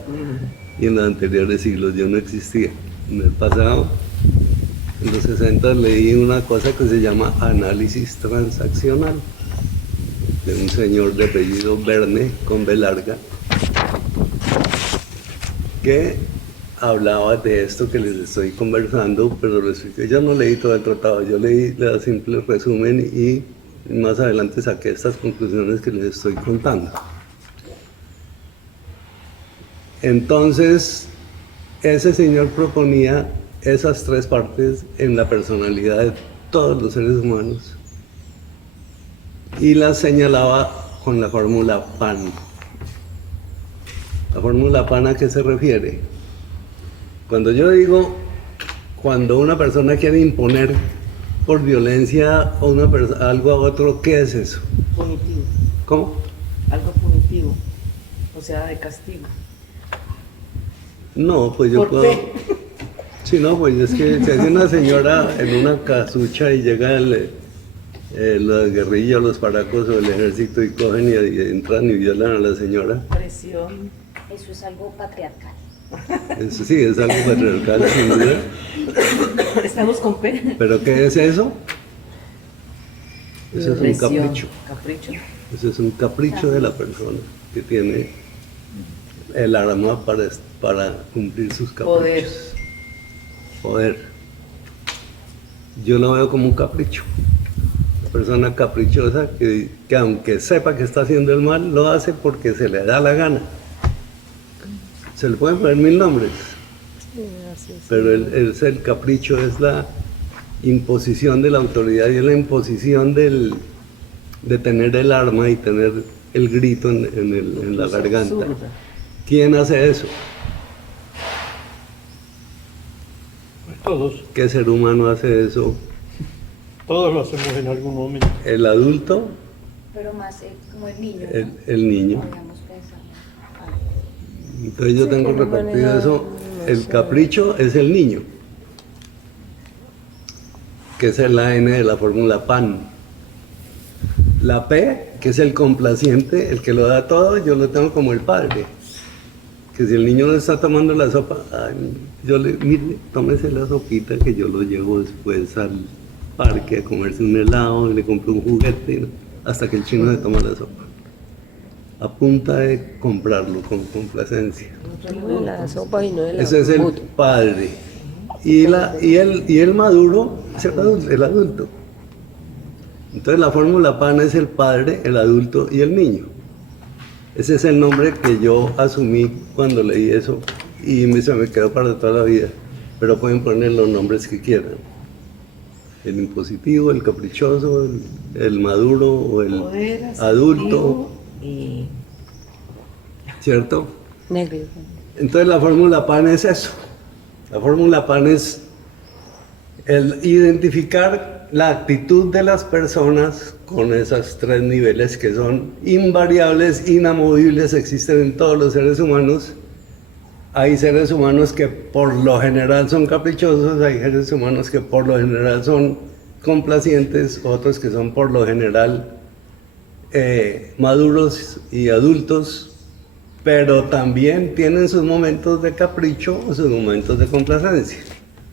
y en los anteriores siglos yo no existía. En el pasado, en los 60, leí una cosa que se llama análisis transaccional, de un señor de apellido Verne, con B larga, que hablaba de esto que les estoy conversando, pero yo no leí todo el tratado, yo leí el simple resumen y más adelante saqué estas conclusiones que les estoy contando. Entonces, ese señor proponía esas tres partes en la personalidad de todos los seres humanos y las señalaba con la fórmula PAN. ¿La fórmula PAN a qué se refiere? Cuando yo digo, cuando una persona quiere imponer por violencia algo a otro, ¿qué es eso? Punitivo. ¿Cómo? Algo punitivo. O sea, de castigo. No, pues yo ¿Por puedo... qué? Sí, no, pues es que si hay una señora en una casucha y llega la guerrilla, los paracos o el ejército y cogen y entran y violan a la señora. Presión. Eso es algo patriarcal. Eso sí, es algo patriarcal, sin duda. Estamos con P. ¿Pero qué es eso? Eso es un Presión. capricho. Capricho. Eso es un capricho de la persona que tiene el arma para cumplir sus caprichos. Poder. Yo lo veo como un capricho. Una persona caprichosa que aunque sepa que está haciendo el mal, lo hace porque se le da la gana. Se le pueden poner mil nombres, pero el capricho es la imposición de la autoridad y es la imposición de tener el arma y tener el grito en la garganta. Absurda. ¿Quién hace eso? Pues todos ¿Qué ser humano hace eso? lo hacemos en algún momento. ¿El adulto? Pero más como el niño. El niño. No habíamos pensado. Entonces yo Sí, tengo que no repetido maneja, eso. no El sé. capricho es el niño, que es la N de la fórmula PAN. La P, que es el complaciente, el que lo da todo, yo lo tengo como el padre. Que si el niño no está tomando la sopa, mire, tómese la sopita que yo lo llevo después al parque a comerse un helado y le compro un juguete, ¿no? Hasta que el chino se toma la sopa. A punta de comprarlo con complacencia. No de la sopa y no de la Ese es el puta. padre. Y el maduro es el adulto. Entonces la fórmula PAN es el padre, el adulto y el niño. Ese es el nombre que yo asumí cuando leí eso y se me quedó para toda la vida. Pero pueden poner los nombres que quieran. El impositivo, el caprichoso, el maduro o el Poder, adulto, y ¿cierto? Negro. Entonces la fórmula PAN es eso. La fórmula PAN es el identificar la actitud de las personas con esos tres niveles que son invariables, inamovibles, existen en todos los seres humanos hay seres humanos que por lo general son caprichosos, hay seres humanos que por lo general son complacientes, otros que son por lo general maduros y adultos, pero también tienen sus momentos de capricho o sus momentos de complacencia.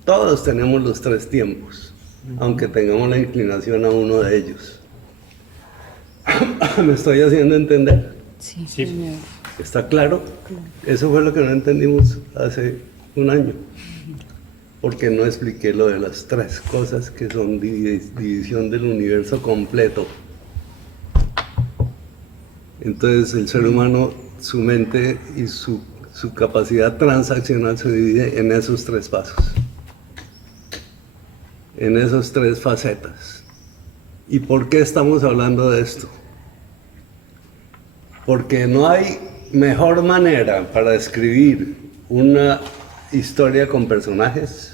Todos tenemos los tres tiempos, aunque tengamos la inclinación a uno de ellos. ¿Me estoy haciendo entender? Sí, Sí. señor. ¿Está claro? Eso fue lo que no entendimos hace un año, porque no expliqué lo de las tres cosas que son división del universo completo. Entonces el ser humano, su mente y su capacidad transaccional se divide en esos tres pasos, en esas tres facetas. ¿Y por qué estamos hablando de esto? Porque no hay mejor manera para escribir una historia con personajes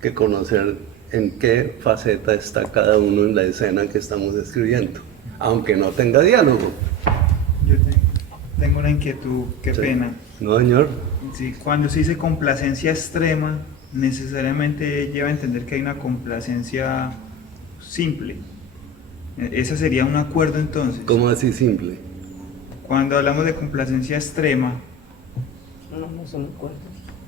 que conocer en qué faceta está cada uno en la escena que estamos escribiendo, aunque no tenga diálogo. Yo tengo una inquietud, qué Sí. pena. No, señor. Sí, cuando se dice complacencia extrema, necesariamente lleva a entender que hay una complacencia simple. Ese sería un acuerdo entonces. ¿Cómo así simple? Cuando hablamos de complacencia extrema, No son acuerdos.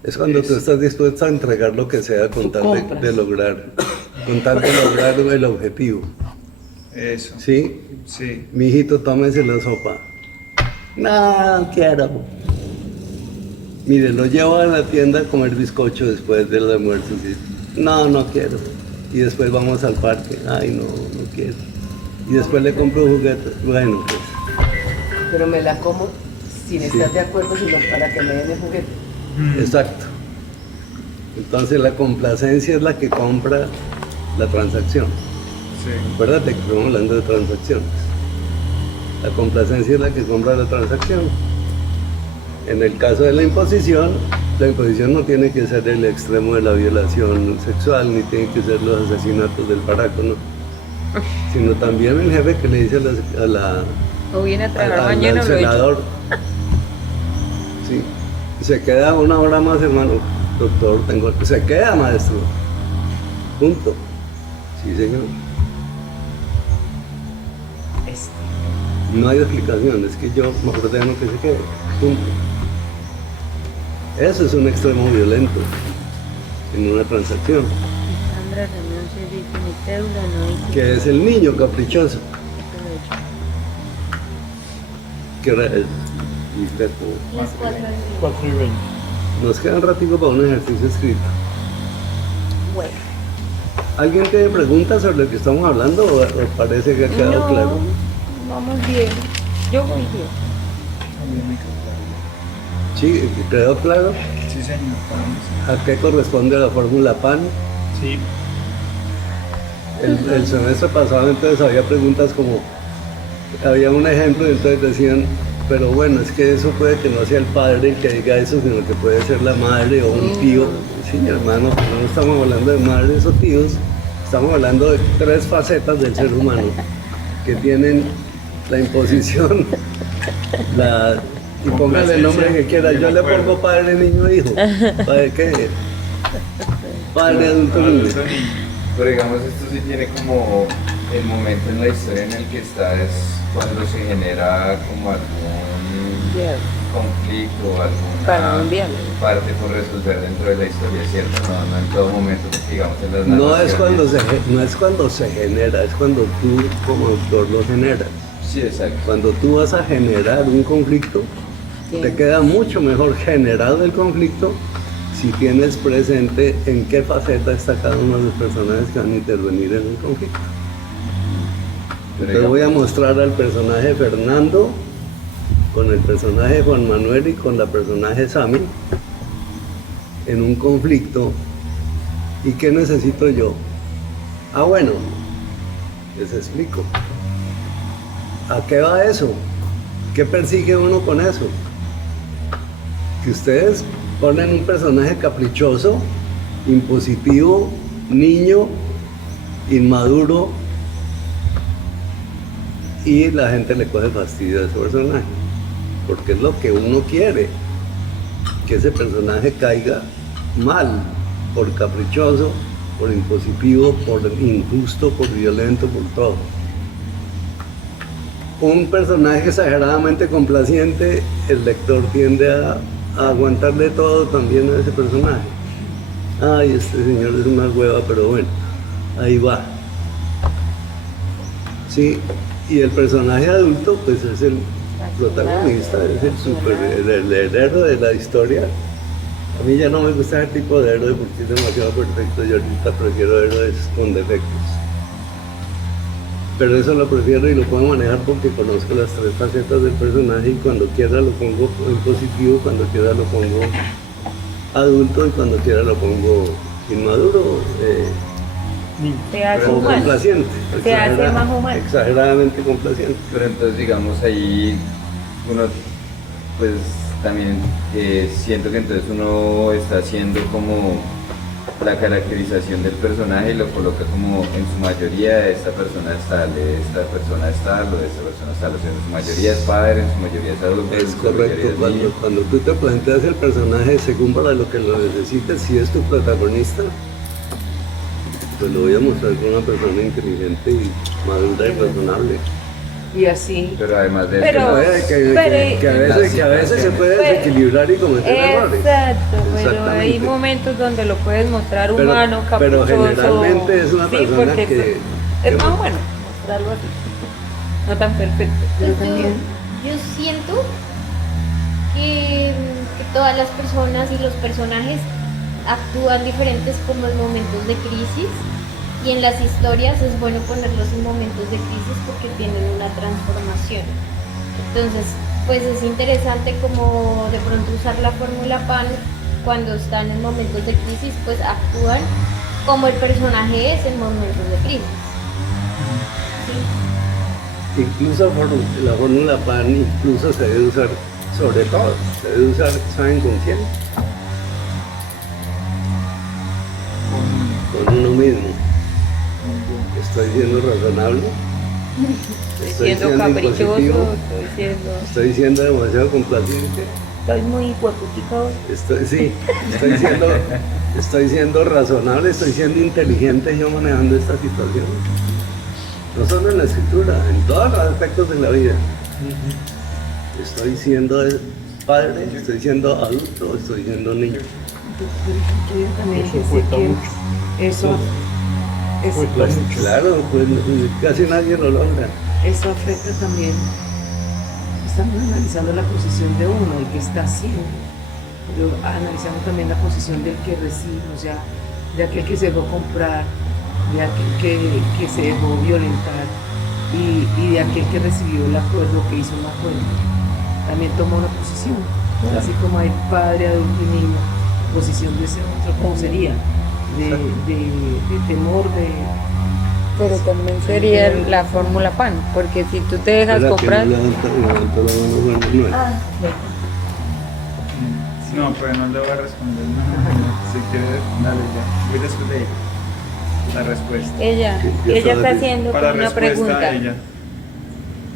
Es cuando tú estás dispuesto a entregar lo que sea con tal compras. de lograr el objetivo. eso. ¿Sí? Sí. Mi hijito, tómese la sopa. No quiero. Mire, lo llevo a la tienda a comer bizcocho después del almuerzo. ¿Sí? No quiero. Y después vamos al parque. Ay, no quiero. Y después le compro juguetes. Bueno, pues. Pero me la como sin estar de acuerdo, sino para que me den el juguete. Exacto. Entonces la complacencia es la que compra la transacción. Sí. Acuérdate que estamos hablando de transacciones. La complacencia es la que compra la transacción. En el caso de la imposición no tiene que ser el extremo de la violación sexual, ni tiene que ser los asesinatos del paraco, no. Sino también el jefe que le dice O viene a trabajar al mañana o lo echo. celador. Sí. Y se queda una hora más, hermano. Doctor, se queda, maestro. Punto. Sí, señor. No hay explicación, es que yo me ordeno que se quede. Punto. Eso es un extremo violento en una transacción, Sandra renuncia y dice, mi cédula no dice que es el niño caprichoso. que lo echo. Que era el Las 4 4:20. Nos queda un ratito para un ejercicio escrito. Bueno. ¿Alguien tiene preguntas sobre lo que estamos hablando o parece que ha quedado No, claro? vamos bien. Yo voy bien. También me quedó claro. Sí, ¿quedó claro? Sí, señor. Vamos. ¿A qué corresponde la fórmula PAN? Sí. El semestre pasado entonces había preguntas como, había un ejemplo y entonces decían, pero bueno, es que eso puede que no sea el padre el que diga eso, sino que puede ser la madre o un tío. Sí, hermano, no estamos hablando de madres o tíos, estamos hablando de tres facetas del ser humano que tienen la imposición, y póngale el nombre que quiera. Yo le pongo padre, niño, hijo. ¿Padre qué? Padre, adulto, niño. Pero digamos, esto sí tiene como el momento en la historia en el que está, es cuando se genera como algún Bien. conflicto, Para alguna un diálogo. parte por resolver dentro de la historia, ¿cierto? No en todo momento, porque, digamos, en las No es narraciones- cuando se genera, es cuando tú como autor lo generas. Sí, exacto. Cuando tú vas a generar un conflicto, te queda mucho mejor generado el conflicto si tienes presente en qué faceta está cada uno de los personajes que van a intervenir en el conflicto. Te voy a mostrar al personaje Fernando con el personaje Juan Manuel y con la personaje Sammy en un conflicto. ¿Y qué necesito yo? Bueno, les explico. ¿A qué va eso? ¿Qué persigue uno con eso? Que ustedes ponen un personaje caprichoso, impositivo, niño, inmaduro, y la gente le coge fastidio a ese personaje, porque es lo que uno quiere. que ese personaje caiga mal, por caprichoso, por impositivo, por injusto, por violento, por todo. Un personaje exageradamente complaciente, el lector tiende a aguantarle todo también a ese personaje. Ay, este señor es una hueva, pero bueno, ahí va. Sí, y el personaje adulto, pues es el protagonista, es el héroe de la historia. A mí ya no me gusta ese tipo de héroe porque es demasiado perfecto. Yo ahorita prefiero héroes con defectos. Pero eso lo prefiero y lo puedo manejar porque conozco las tres facetas del personaje y cuando quiera lo pongo en positivo, cuando quiera lo pongo adulto y cuando quiera lo pongo inmaduro Se hace o humano. complaciente. Se hace más humano. Exageradamente complaciente. Pero entonces, digamos, ahí uno, pues también siento que entonces uno está haciendo como la caracterización del personaje y lo coloca como en su mayoría esta persona es tal, esta persona es tal, o esta persona es tal, o sea, en su mayoría es padre, en su mayoría es adulto, en Es su mayoría correcto, es niño. cuando tú te planteas el personaje según para lo que lo necesites, si es tu protagonista, pues lo voy a mostrar con una persona inteligente y madura y razonable. Y así, Pero además de Pero- eso, Puede que a veces se puede Pero- desequilibrar y cometer errores. Exacto, pero hay Exactamente. momentos donde lo puedes mostrar Pero- humano, pero caprichoso. generalmente es una Sí, persona porque que- es más bueno mostrarlo así, no tan perfecto. pero Pues también yo siento que todas las personas y los personajes actúan diferentes como en momentos de crisis y en las historias es bueno ponerlos en momentos de crisis porque tienen una transformación. Entonces, pues es interesante como de pronto usar la fórmula PAN cuando están en momentos de crisis, pues actúan como el personaje es en momentos de crisis. Sí. Incluso la fórmula PAN incluso se debe usar, sobre todo, se debe usar, ¿saben con quién? Con uno mismo. Estoy siendo razonable, Estoy siendo caprichoso, impositivo, estoy estoy siendo demasiado complaciente. muy hueputica hoy. Estoy siendo razonable, estoy siendo inteligente yo manejando esta situación. No solo en la escritura, en todos los aspectos de la vida. Estoy siendo padre, estoy siendo adulto, estoy siendo niño. yo también Eso dice cuesta que mucho. eso, Cuesta mucho. Claro, pues casi nadie lo logra. eso afecta también. Estamos analizando la posición de uno, el que está haciendo, pero analizando también la posición del que recibe, o sea, de aquel que se dejó comprar, de aquel que se dejó violentar y de aquel que recibió el acuerdo, que hizo un acuerdo. También tomó una posición, así como hay padre, adulto y niño, posición de ese otro, ¿cómo sería? De temor, de... Pero también sería la fórmula PAN, porque si tú te dejas Espera, que comprar, no levanta la mano, bueno, no es. No, pues no le voy a responder. Si quieres, dale ya. Voy después de ella. La respuesta. ella Ya está sabes. haciendo Para una respuesta pregunta. ella.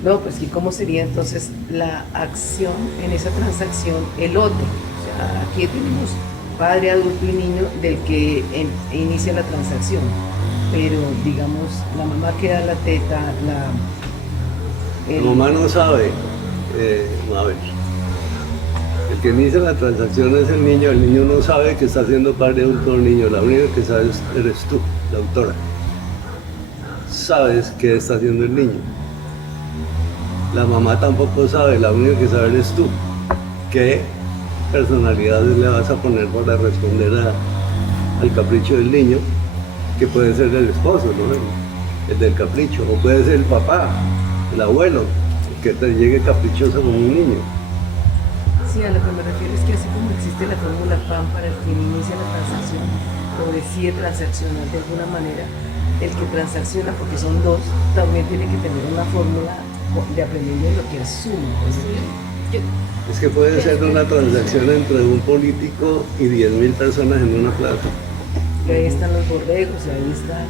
No, pues ¿y cómo sería entonces la acción en esa transacción, el otro? O sea, aquí tenemos padre, adulto y niño del que inicia la transacción, pero digamos, la mamá que da la teta, La mamá no sabe, a ver, el que inicia la transacción es el niño no sabe que está siendo padre adulto o niño, la única que sabe eres tú, la autora. Sabes qué está haciendo el niño. La mamá tampoco sabe, la única que sabe eres tú. ¿Qué personalidades le vas a poner para responder al capricho del niño? Que puede ser el esposo, ¿no? El del capricho, o puede ser el papá, el abuelo, que te llegue caprichoso como un niño. Sí, a lo que me refiero es que así como existe la fórmula PAN para el que inicia la transacción o decide transaccionar de alguna manera, el que transacciona, porque son dos, también tiene que tener una fórmula de aprendiendo lo que asume. Es que puede ser una transacción entre un político y 10.000 personas en una plaza. Y ahí están los borregos, ahí está.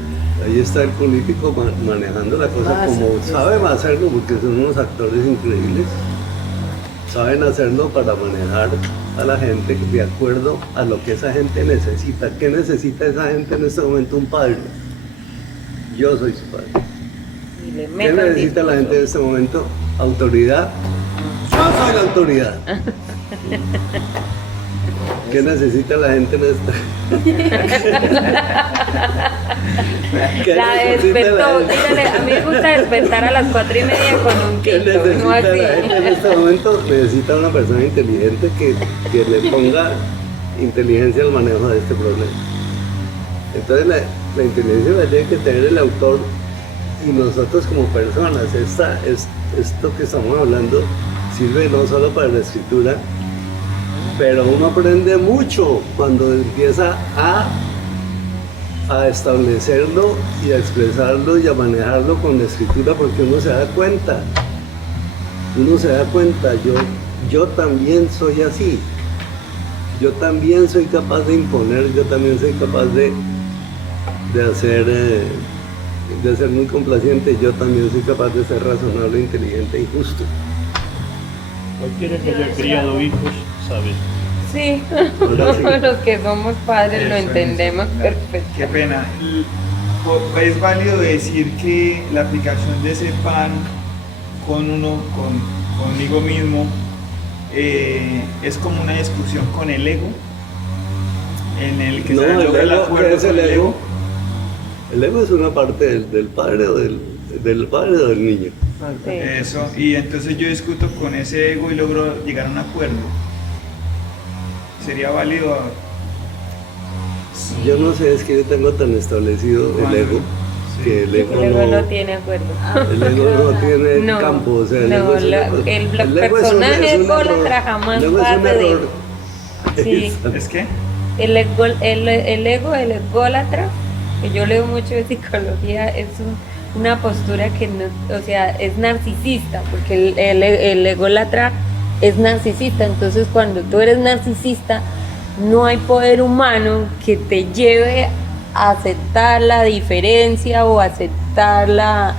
Ahí está el político manejando la cosa como sabe hacerlo, porque son unos actores increíbles. saben hacerlo para manejar a la gente de acuerdo a lo que esa gente necesita. ¿Qué necesita esa gente en este momento? Un padre. Yo soy su padre. Y le ¿Qué meto el necesita la gente en este momento? Autoridad. Yo soy la autoridad. ¿Qué necesita la gente en esta? ¿Qué La necesita despertó, gente? dígale, a mí me gusta despertar a las 4:30 con un ¿Qué tinto, no necesita la gente en así. este momento? Necesita una persona inteligente que le ponga inteligencia al manejo de este problema. Entonces la inteligencia la tiene que tener el autor y nosotros como personas. Esto que estamos hablando sirve no solo para la escritura, pero uno aprende mucho cuando empieza a establecerlo y a expresarlo y a manejarlo con la escritura, porque uno se da cuenta, yo también soy así, yo también soy capaz de imponer, yo también soy capaz de ser muy complaciente, yo también soy capaz de ser razonable, inteligente y justo. Cualquiera que haya criado hijos sabe. Sí, Ahora sí. los que somos padres lo Eso, entendemos eso. perfecto. Qué pena. Es válido decir que la aplicación de ese pan conmigo mismo, es como una discusión con el ego, en el que No, se logra el ¿qué acuerdo es con el ego? El ego es una parte del padre o del padre o del niño. Sí. Eso, y entonces yo discuto con ese ego y logro llegar a un acuerdo. ¿Sería válido? Yo no sé, es que yo tengo tan establecido el ego, que el ego Luego no no, tiene acuerdo. el ego no tiene No, campo, o sea, el no, ego es un la- error. el ego es un personaje ególatra error. jamás El ego es va un a error. Sí. Exacto. ¿Es qué? El ego, el ególatra, que yo leo mucho de psicología, es una postura que no, o sea, es narcisista, porque el ególatra es narcisista. Entonces, cuando tú eres narcisista, no hay poder humano que te lleve a aceptar la diferencia o aceptar la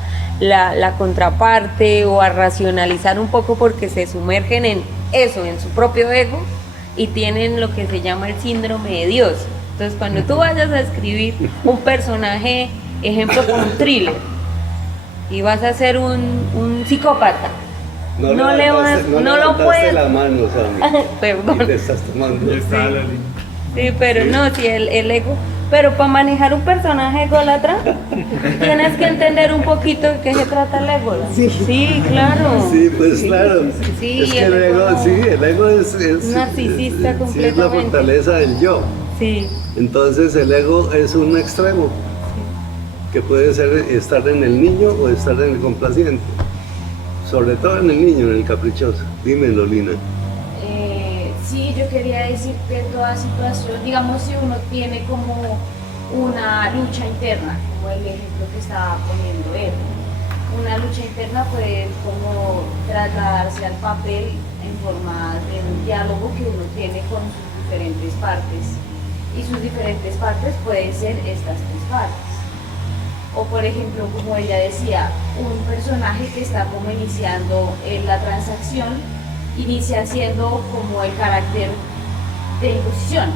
contraparte o a racionalizar un poco, porque se sumergen en eso, en su propio ego, y tienen lo que se llama el síndrome de Dios. Entonces, cuando tú vayas a escribir un personaje, ejemplo, con un thriller, y vas a ser un psicópata, no le vas, no lo levantaste puedes. la mano, Sammy, y Perdón. te estás tomando. Ya está, Sí. Loli. Sí, pero no, sí, el ego. Pero para manejar un personaje ególatra, tienes que entender un poquito de qué se trata el ego. Sí, claro. Sí, pues claro. Sí, es que el el ego ego, no. sí, el ego es Narcisista sí, es la completamente. fortaleza del yo. Sí, Entonces el ego es un extremo que puede ser estar en el niño o estar en el complaciente. Sobre todo en el niño, en el caprichoso. Dímelo, Lina. Sí, yo quería decir que toda situación, digamos, si uno tiene como una lucha interna, como el ejemplo que estaba poniendo él, una lucha interna puede como trasladarse al papel en forma de un diálogo que uno tiene con sus diferentes partes, y sus diferentes partes pueden ser estas tres partes. O por ejemplo, como ella decía, un personaje que está como iniciando la transacción, inicia siendo como el carácter de imposición,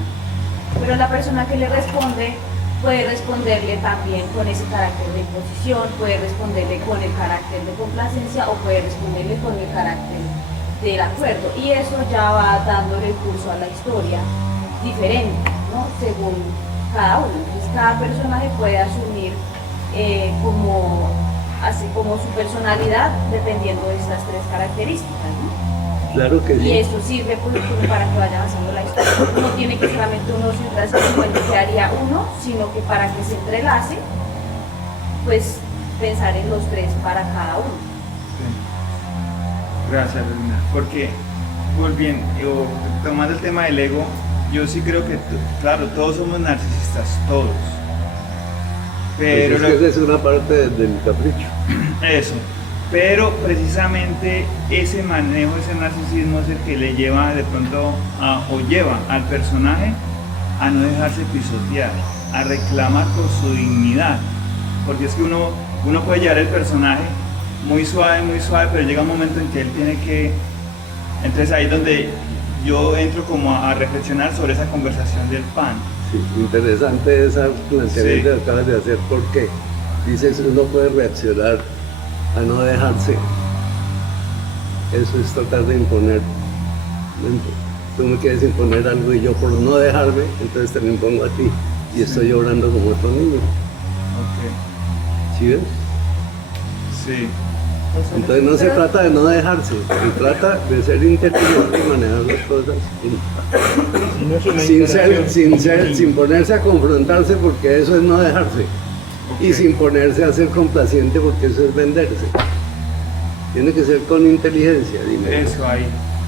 pero la persona que le responde puede responderle también con ese carácter de imposición, puede responderle con el carácter de complacencia o puede responderle con el carácter del acuerdo, y eso ya va dándole el curso a la historia diferente, ¿no? Según cada uno. Entonces cada personaje puede asumir así como su personalidad dependiendo de estas tres características, ¿no? Claro que Y sí. eso sirve pues, como para que vayan haciendo la historia. No tiene que solamente uno centrarse en lo que haría uno, sino que para que se entrelace, pues pensar en los tres para cada uno. Gracias, Lina. Porque, volviendo, tomando el tema del ego, yo sí creo que, claro, todos somos narcisistas, todos. Pero Pues es que esa es una parte del capricho. eso. Pero precisamente ese manejo, ese narcisismo es el que le lleva de pronto o lleva al personaje a no dejarse pisotear, a reclamar por su dignidad. Porque es que uno puede llevar el personaje muy suave, pero llega un momento en que él tiene que Entonces ahí es donde yo entro como a reflexionar sobre esa conversación del pan. Sí, interesante esa planteamiento que acabas de hacer, porque dices uno puede reaccionar a no dejarse. Eso es tratar de imponer. Tú me quieres imponer algo y yo por no dejarme, entonces te lo impongo a ti y estoy obrando como otro niño. Ok. ¿Sí ves? Sí. Entonces no se trata de no dejarse, se trata de ser inteligente y manejar las cosas No es una sin ponerse a confrontarse, porque eso es no dejarse, y sin ponerse a ser complaciente, porque eso es venderse. Tiene que ser con inteligencia, dime. Eso ahí.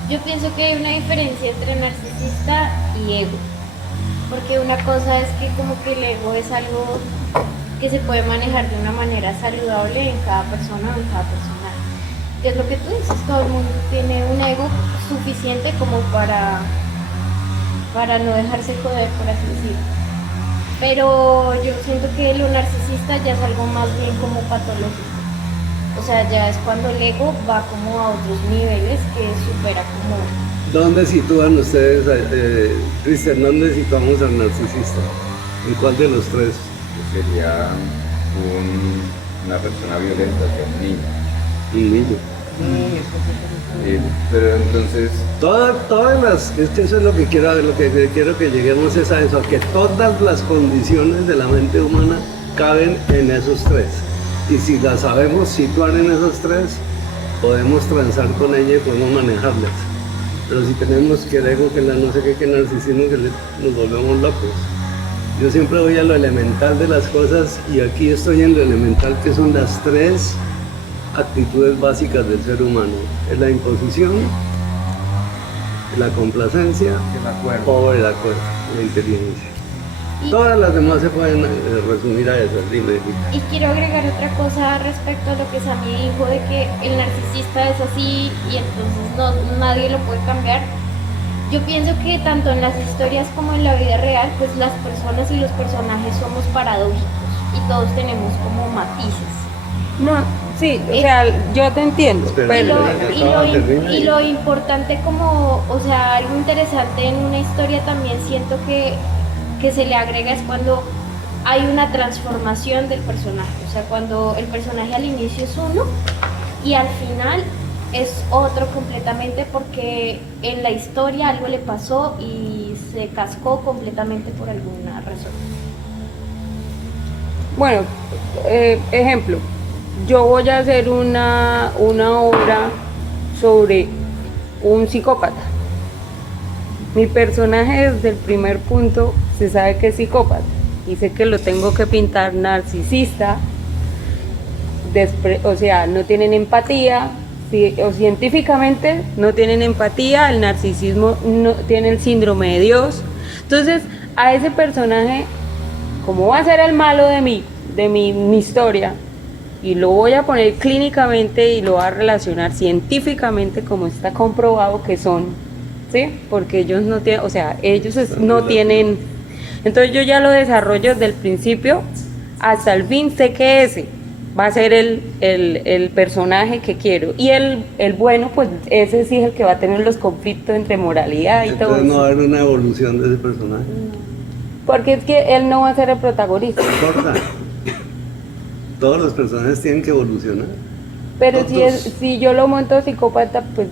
Yo pienso que hay una diferencia entre narcisista y ego, porque una cosa es que como que el ego es algo que se puede manejar de una manera saludable en cada persona o en cada personaje. Que es lo que tú dices, todo el mundo tiene un ego suficiente como para no dejarse joder, por así decirlo. Pero yo siento que lo narcisista ya es algo más bien como patológico. O sea, ya es cuando el ego va como a otros niveles que supera como... ¿Dónde sitúan ustedes, Cristian, dónde situamos al narcisista? ¿En cuál de los tres? Sería una persona violenta, hacia un niño. Un niño. Pero entonces, Todas las, es que eso es lo que quiero que lleguemos es a eso, a que todas las condiciones de la mente humana caben en esos tres. Y si las sabemos situar en esos tres, podemos transar con ella y podemos manejarlas. Pero si tenemos que el ego, que la no sé qué, que el narcisismo, que nos volvemos locos. Yo siempre voy a lo elemental de las cosas, y aquí estoy en lo elemental, que son las tres actitudes básicas del ser humano. Es la imposición, la complacencia El acuerdo. o el acuerdo, la inteligencia. Todas las demás se pueden resumir a esas. Dime. Y quiero agregar otra cosa respecto a lo que Sammy dijo de que el narcisista es así y entonces nadie lo puede cambiar. Yo pienso que tanto en las historias como en la vida real, pues las personas y los personajes somos paradójicos y todos tenemos como matices. No, sí, o sea, yo te entiendo, Espera, Y pero lo, y lo importante como, o sea, algo interesante en una historia también siento que se le agrega es cuando hay una transformación del personaje, o sea, cuando el personaje al inicio es uno y al final es otro completamente porque en la historia algo le pasó y se cascó completamente por alguna razón. bueno, ejemplo, yo voy a hacer una obra sobre un psicópata. Mi personaje desde el primer punto se sabe que es psicópata y sé que lo tengo que pintar narcisista, o sea, no tienen empatía, o científicamente no tienen empatía, el narcisismo no tiene el síndrome de Dios. Entonces, a ese personaje, como va a ser el malo de mi historia, y lo voy a poner clínicamente y lo voy a relacionar científicamente como está comprobado que son, ¿sí? Porque ellos no tienen, o sea, no tienen, entonces yo ya lo desarrollo desde el principio hasta el fin, sé que ese va a ser el personaje que quiero, y el bueno, pues ese sí es el que va a tener los conflictos entre moralidad y todo Entonces no va a eso. haber una evolución de ese personaje. Porque es que él no va a ser el protagonista. No importa. Todos los personajes tienen que evolucionar. Pero Todos. si yo lo monto psicópata, pues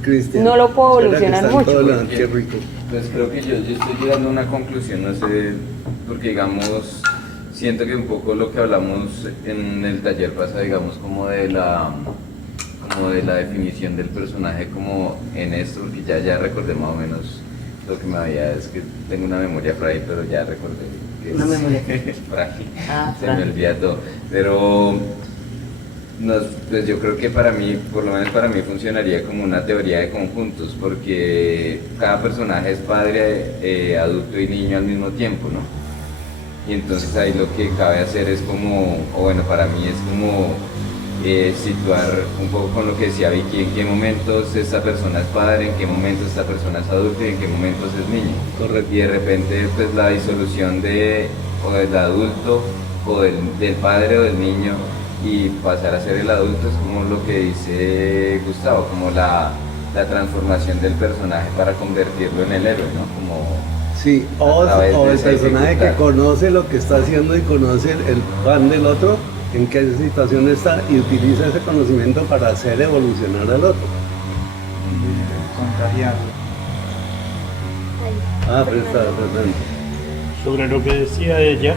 Cristian, no lo puedo espera que evolucionar está en mucho. todo lado, qué rico. pues creo que yo estoy llegando a una conclusión, no sé, porque digamos, siento que un poco lo que hablamos en el taller pasado, digamos, como de la definición del personaje como en esto, porque ya recordé más o menos lo que me había, es que tengo una memoria frágil, pero ya recordé que Una memoria frágil, se frágil. me olvida todo, pero pues yo creo que para mí, por lo menos para mí, funcionaría como una teoría de conjuntos, porque cada personaje es padre, adulto y niño al mismo tiempo, ¿no? Y entonces ahí lo que cabe hacer es como, o bueno, para mí es como situar un poco con lo que decía Vicky, en qué momentos esta persona es padre, en qué momentos esta persona es adulto y en qué momentos es niño. Correcto. Y de repente pues la disolución o del adulto o del padre o del niño y pasar a ser el adulto es como lo que dice Gustavo, como la transformación del personaje para convertirlo en el héroe, ¿no? Como Sí, o a través de el esa personaje que dificultad. conoce lo que está haciendo y conoce el pan del otro, en qué situación está, y utiliza ese conocimiento para hacer evolucionar al otro. Contagiarlo. Ah, presta, perdón. Sobre lo que decía ella,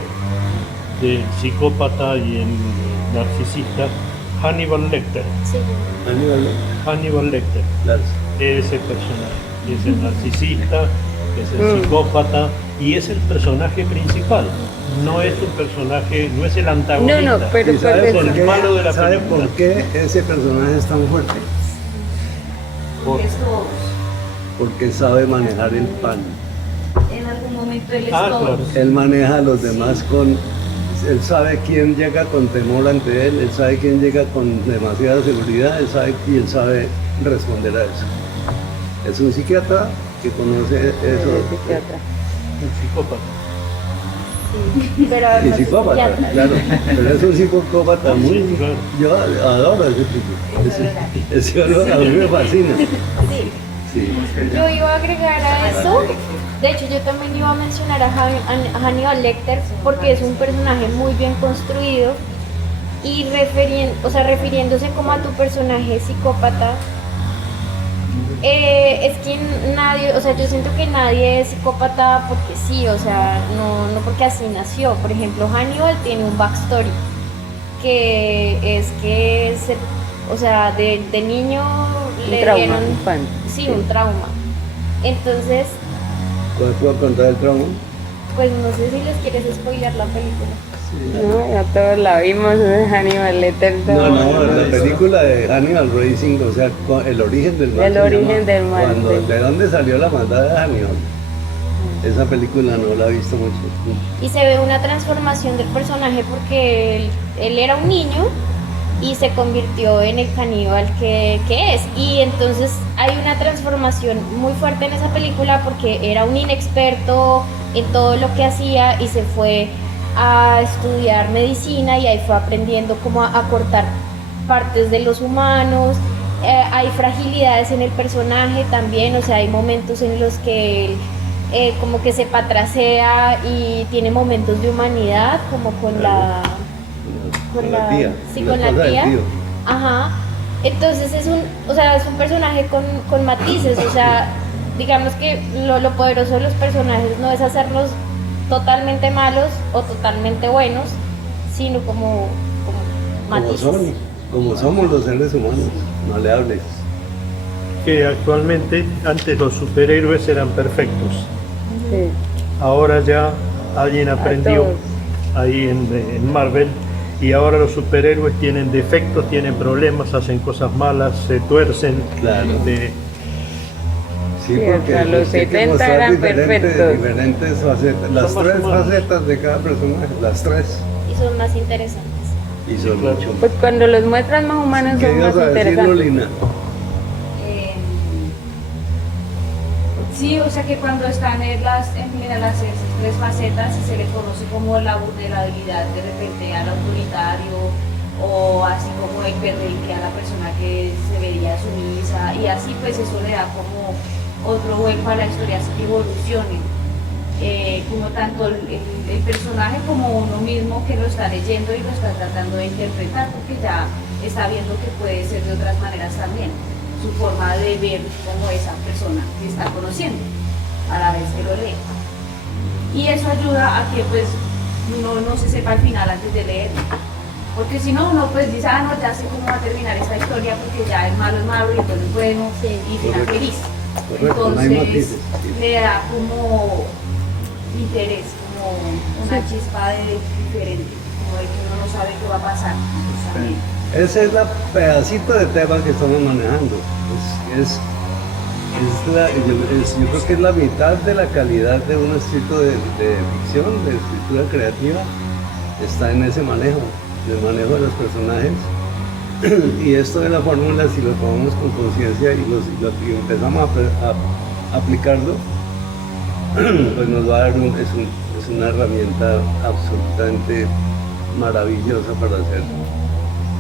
del psicópata y el narcisista, Hannibal Lecter. Sí. Hannibal Lecter, Claro. ese personaje, es el narcisista, es el psicópata y es el personaje principal. No es un personaje, no es el antagonista. No, pero ¿Y sabe pues, por el qué, malo de la sabe película. por qué ese personaje es tan fuerte? Porque es todos. Porque sabe manejar el pan. En algún momento él es Ah, todos. claro. Él maneja a los demás con... Él sabe quién llega con temor ante él, él sabe quién llega con demasiada seguridad, y él sabe responder a eso. Es un psiquiatra que conoce es eso. psiquiatra. Un psicópata. Pero Y además es psicópata, psiquiatra. claro. Pero es un psicópata muy... Sí, claro. Yo adoro a ese tipo. Ese a mí me fascina. Sí. Sí. Yo iba a agregar a eso, de hecho yo también iba a mencionar a Hannibal Lecter porque es un personaje muy bien construido y refiriéndose como a tu personaje psicópata, es que nadie, o sea, yo siento que nadie es psicópata porque sí, o sea, no porque así nació. Por ejemplo, Hannibal tiene un backstory que es que o sea, de niño Un le trauma, dieron un pan. sí, un trauma. Entonces, ¿Cuál puedo contar el trauma? pues no sé si les quieres spoilear la película. No, ya todos la vimos, de Hannibal Lecter. No, la película de Hannibal Rising, o sea, el origen del mal. El se origen llama, del mal, sí. ¿De dónde salió la maldad de Hannibal? Esa película no la he visto mucho. Y se ve una transformación del personaje porque él era un niño y se convirtió en el caníbal que es. Y entonces hay una transformación muy fuerte en esa película porque era un inexperto en todo lo que hacía y se fue a estudiar medicina y ahí fue aprendiendo cómo a cortar partes de los humanos. Hay fragilidades en el personaje también, o sea, hay momentos en los que él como que se patrasea y tiene momentos de humanidad, como con la tía. sí, la con la esposa del tía. tío. Ajá. Entonces es un personaje con matices, o sea, digamos que lo poderoso de los personajes no es hacerlos totalmente malos o totalmente buenos, sino como matices. Como somos los seres humanos, no le hables. Que actualmente, antes los superhéroes eran perfectos. Sí. Ahora ya alguien aprendió todos. ahí en Marvel y ahora los superhéroes tienen defectos, tienen problemas, hacen cosas malas, se tuercen. Claro. Sí, Sí, porque hasta los hay que 70 mostrar eran perfectos. diferentes facetas, las Son más tres humanos. facetas de cada personaje, las tres. Y son más interesantes. Y son claro. mucho Pues cuando los muestran más humanos ¿Qué son más ibas a decir, interesantes. Lolina? Sí, o sea que cuando están en las tres facetas y se le conoce como la vulnerabilidad de repente al autoritario o así como el perrenque a la persona que se veía sumisa y así pues eso le da como otro vuelco a la historia, así que evolucionen. Como tanto el personaje como uno mismo que lo está leyendo y lo está tratando de interpretar porque ya está viendo que puede ser de otras maneras también su forma de ver como esa persona que está conociendo a la vez que lo lee. Y eso ayuda a que pues uno no se sepa al final antes de leer, porque si no uno pues dice, no, ya sé cómo va a terminar esta historia porque ya el malo es malo y el bueno es bueno y final Correcto. feliz. Correcto, no hay Entonces matices. le da como interés, como una chispa de diferente, como de que uno no sabe qué va a pasar. Pues, también. Ese es la pedacito de tema que estamos manejando. Yo creo que es la mitad de la calidad de un escrito de ficción, de escritura creativa, está en ese manejo, el manejo de los personajes. Y esto de la fórmula, si lo tomamos con conciencia y empezamos a aplicarlo, pues nos va a dar es una herramienta absolutamente maravillosa para hacer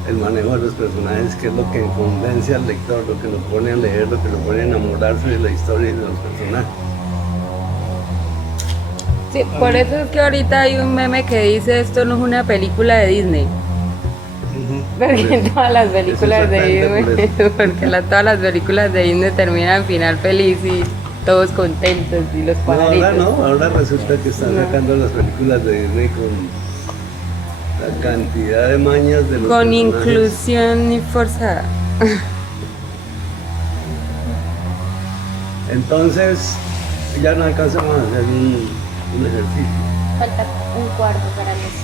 el manejo de los personajes, que es lo que convence al lector, lo que lo pone a leer, lo que lo pone a enamorarse de la historia y de los personajes. Sí, por eso es que ahorita hay un meme que dice esto no es una película de Disney. Porque eso. todas las películas de Exactamente Disney, porque todas las películas de Disney terminan final feliz y todos contentos y los No, pajaritos. ahora no, ahora resulta que están No. sacando las películas de Disney con la cantidad de mañas de los Con personajes. inclusión y forzada. Entonces, ya no alcanzamos a hacer un ejercicio. Falta un cuarto para los...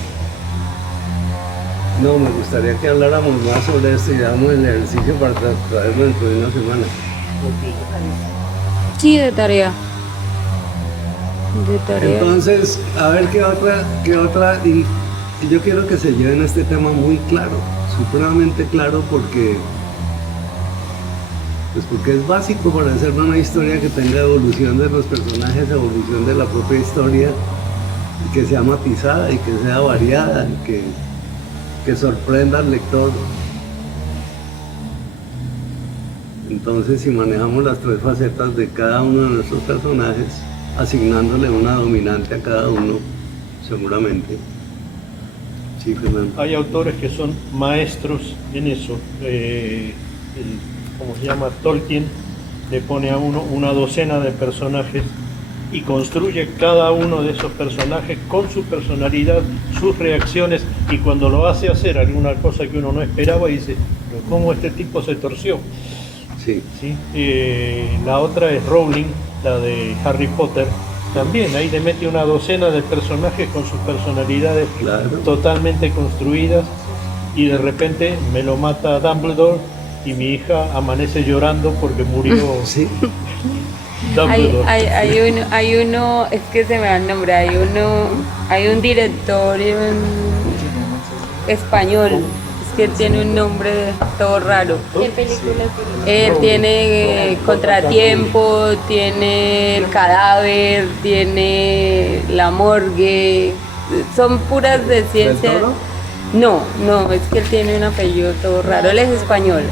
No, me gustaría que habláramos más sobre esto y hagamos el ejercicio para traerlo dentro de una semana. Sí, de tarea. De tarea. Entonces, a ver qué otra, y yo quiero que se lleven este tema muy claro, supremamente claro, porque es básico para hacer una historia que tenga evolución de los personajes, evolución de la propia historia, y que sea matizada y que sea variada, y que sorprenda al lector. Entonces, si manejamos las tres facetas de cada uno de nuestros personajes, asignándole una dominante a cada uno, seguramente. Sí, Fernando. Hay autores que son maestros en eso. ¿Cómo se llama? Tolkien le pone a uno una docena de personajes y construye cada uno de esos personajes con su personalidad, sus reacciones, y cuando lo hace hacer alguna cosa que uno no esperaba, dice, pero ¿cómo este tipo se torció? Sí. ¿Sí? La otra es Rowling, la de Harry Potter. También ahí le mete una docena de personajes con sus personalidades Claro. totalmente construidas, y de repente me lo mata Dumbledore y mi hija amanece llorando porque murió Sí. Dumbledore. Hay uno, es que se me da el nombre, hay un director español, es que él tiene un nombre todo raro. ¿Qué película Él tiene Contratiempo, tiene El Cadáver, tiene La Morgue, son puras de ciencia. ¿Del Toro? No, es que él tiene un apellido todo raro, él es español,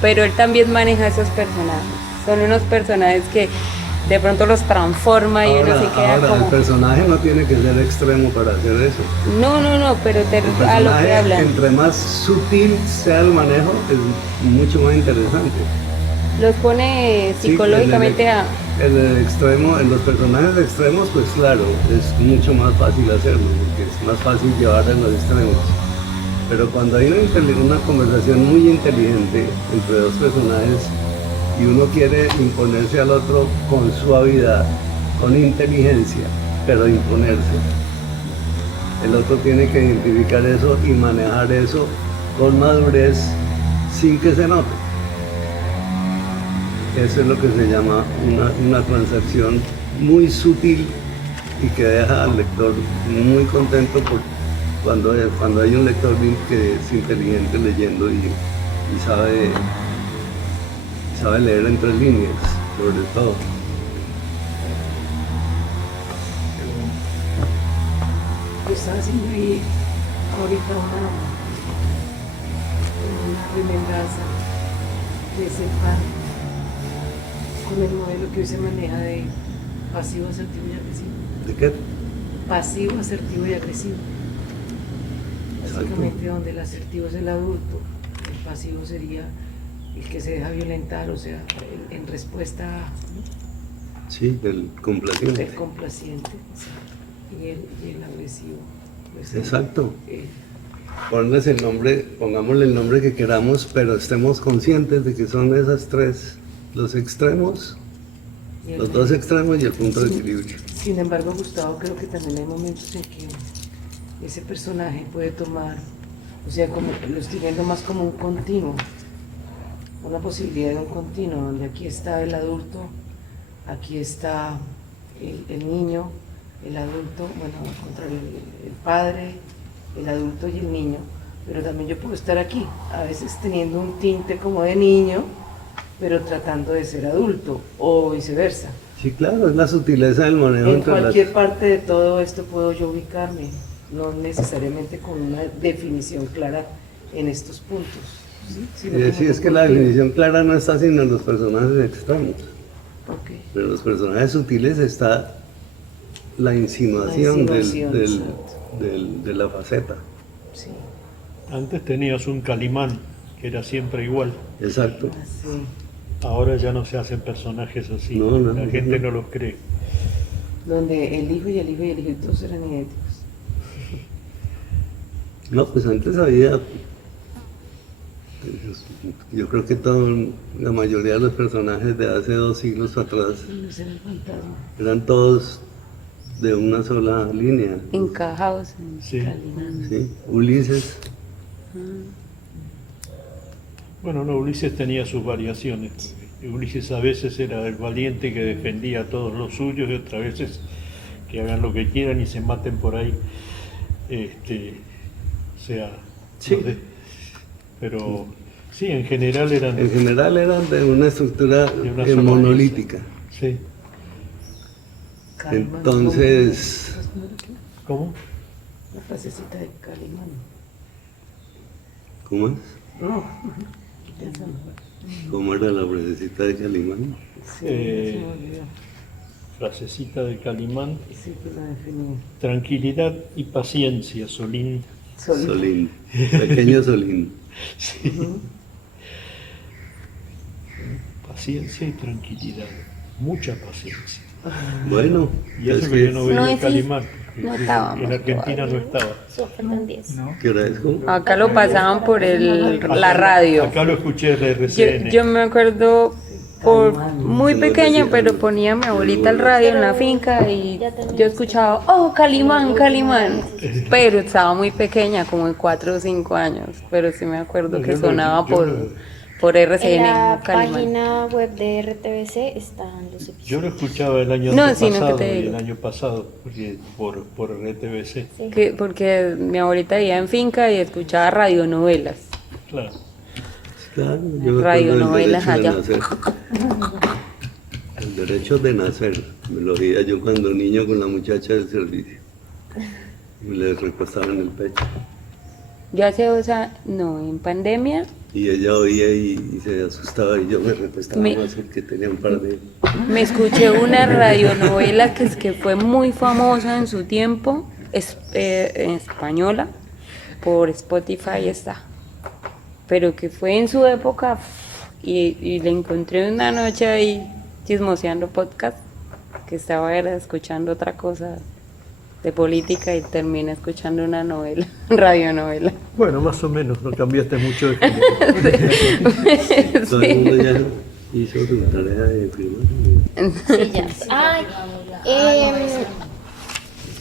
pero él también maneja esos personajes. Son unos personajes que de pronto los transforma y uno se queda ahora, como... el personaje no tiene que ser extremo para hacer eso. No, pero El a lo que personaje, hablan. entre más sutil sea el manejo, es mucho más interesante. Los pone Sí, psicológicamente a... el extremo, en los personajes extremos, pues claro, es mucho más fácil hacerlo, porque es más fácil llevar en los extremos. Pero cuando hay una conversación muy inteligente entre dos personajes y uno quiere imponerse al otro con suavidad, con inteligencia, pero imponerse, el otro tiene que identificar eso y manejar eso con madurez sin que se note. Eso es lo que se llama una transacción muy sutil y que deja al lector muy contento cuando hay un lector que es inteligente leyendo y sabe leer entre líneas, sobre todo. Yo estaba haciendo ahí ahorita una remembranza de ese pan con el modelo que hoy se maneja de pasivo, asertivo y agresivo. ¿De qué? Pasivo, asertivo y agresivo. Básicamente donde el asertivo es el adulto, el pasivo sería el que se deja violentar, o sea, en respuesta, ¿no?, Sí, del complaciente. el complaciente, y el agresivo. Pues, Exacto. el- Pongámosle el nombre que queramos, pero estemos conscientes de que son esas tres, los extremos, y el- los dos extremos y el punto de equilibrio. Sin embargo, Gustavo, creo que también hay momentos en que ese personaje puede tomar, o sea, como que lo estoy viendo más como un continuo, una posibilidad de un continuo, donde aquí está el adulto, aquí está el niño, el adulto, bueno, contra el padre, el adulto y el niño, pero también yo puedo estar aquí, a veces teniendo un tinte como de niño, pero tratando de ser adulto, o viceversa. Sí, claro, es la sutileza del manejo En entre las... cualquier parte de todo esto puedo yo ubicarme no necesariamente con una definición clara en estos puntos. ¿Sí? Sino Sí, como es que la continuo. definición clara no está sino en los personajes externos, Ok. pero en los personajes sutiles está la insinuación, La insinuación, exacto. de la faceta. Sí, Antes tenías un Calimán, que era siempre igual. Exacto. así. Ahora ya no se hacen personajes así. No, no, la no, gente no. no los cree. Donde el hijo y el hijo y el hijo todos eran idénticos. No, pues antes había, yo creo que la mayoría de los personajes de hace 2 siglos atrás Ellos eran fantasmas. eran todos de una sola línea. Encajados en Sí. Calimán. ¿Sí? Ulises, Bueno, no, Ulises tenía sus variaciones. Ulises a veces era el valiente que defendía a todos los suyos y otras veces que hagan lo que quieran y se maten por ahí. O sea, Sí. no sé. Pero sí, en general eran... en general eran de una estructura De una sola monolítica. Sí. Calimán. Entonces, ¿Cómo? La frasecita de Calimán. ¿cómo es? No. ¿Cómo era la frasecita de Calimán? Sí, Eh, se me olvidó. Frasecita de Calimán. Sí, pues la definí. Tranquilidad y paciencia, Solín. Solín, pequeño Solín. Paciencia y tranquilidad. Mucha paciencia. Bueno, Y eso es que yo no veía No, en sí, Calimán. no estábamos En Argentina no todavía. estaba. Solo faltan 10. ¿qué hora es? ¿Cómo? Acá lo pasaban por la radio. Acá lo escuché de Yo, RCN. yo me acuerdo por muy Se lo pequeña, decía, pero ponía mi abuelita el radio en la finca y yo escuchaba, oh, Calimán, Calimán. Pero estaba muy pequeña, como de 4 o 5 años, pero sí me acuerdo No, que yo no- sonaba yo por, no- por En RCN, la Calimán. página web de RTBC están los episodios. Yo lo escuchaba el año No, sino que pasado te y digo. el año pasado, porque por RTBC. Que, porque mi abuelita vivía en finca y escuchaba radionovelas. Claro. Claro, yo me Radionovelas acuerdo del allá. derecho de nacer. El derecho de nacer, me lo oía yo cuando niño con la muchacha del servicio. Me le recostaba en el pecho. Yo hace 2 años, no, en pandemia, Y ella oía y se asustaba y yo me recostaba Me- más porque tenía un par de... me escuché una radionovela que fue muy famosa en su tiempo, en española, por Spotify está, pero que fue en su época y la encontré una noche ahí chismoseando podcast, que estaba era escuchando otra cosa de política y terminé escuchando una novela, radionovela. Bueno, más o menos, no cambiaste mucho de género. Todo el mundo ya hizo su tarea de primaria. Sí, ya. Ay,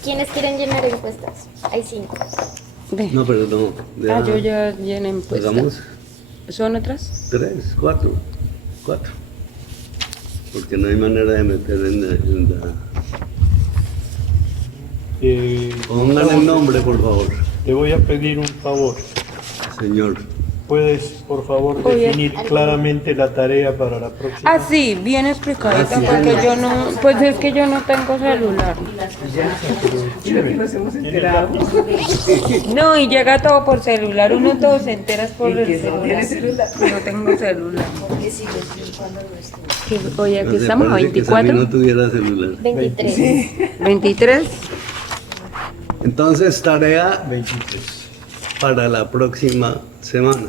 ¿quiénes quieren llenar encuestas? Hay 5. No, pero no. Ah, yo ya llené encuesta. Hagamos ¿Son otras? 3, 4. Porque no hay manera de meter en la... Pongan el nombre, por favor, Te voy a pedir un favor. señor. ¿Puedes, por favor, Oye. definir claramente la tarea para la próxima? Ah, sí, bien explicadita, Ah, sí. porque yo no, pues es que yo no tengo celular. Creo que nos hemos enterado. No, y llega todo por celular, uno todo se entera por ¿Y el que no tiene celular. celular? No tengo celular. Porque si yo estoy cuando no estoy. Oye, No aquí sé, estamos a parece que Sammy 24, no tuviera celular. 23. 23. Entonces, tarea 23. para la próxima semana.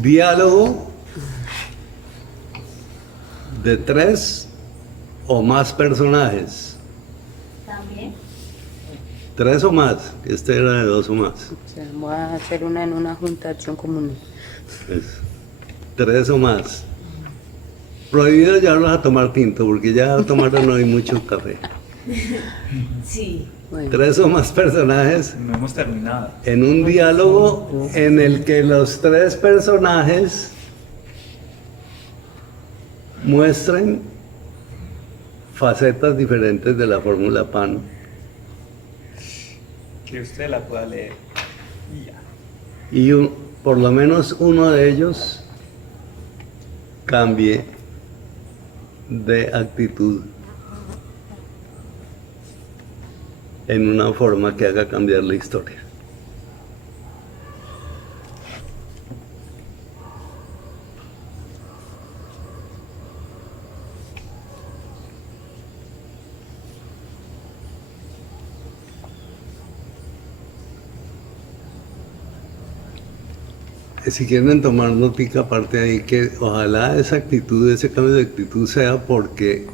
Diálogo de 3 o más personajes. También. 3 o más. Este era de 2 o más. O sea, voy a hacer una en una junta de acción común. Eso. 3 o más. Prohibido llevarlos a tomar tinto, porque ya tomaron hoy mucho café. Sí. Bueno, 3 o más personajes No hemos terminado. en un diálogo en el que los 3 personajes muestren facetas diferentes de la fórmula PAN. Que usted la pueda leer. Y ya. Y por lo menos uno de ellos cambie de actitud. en una forma que haga cambiar la historia. Si quieren tomar notica aparte ahí, que ojalá esa actitud, ese cambio de actitud sea porque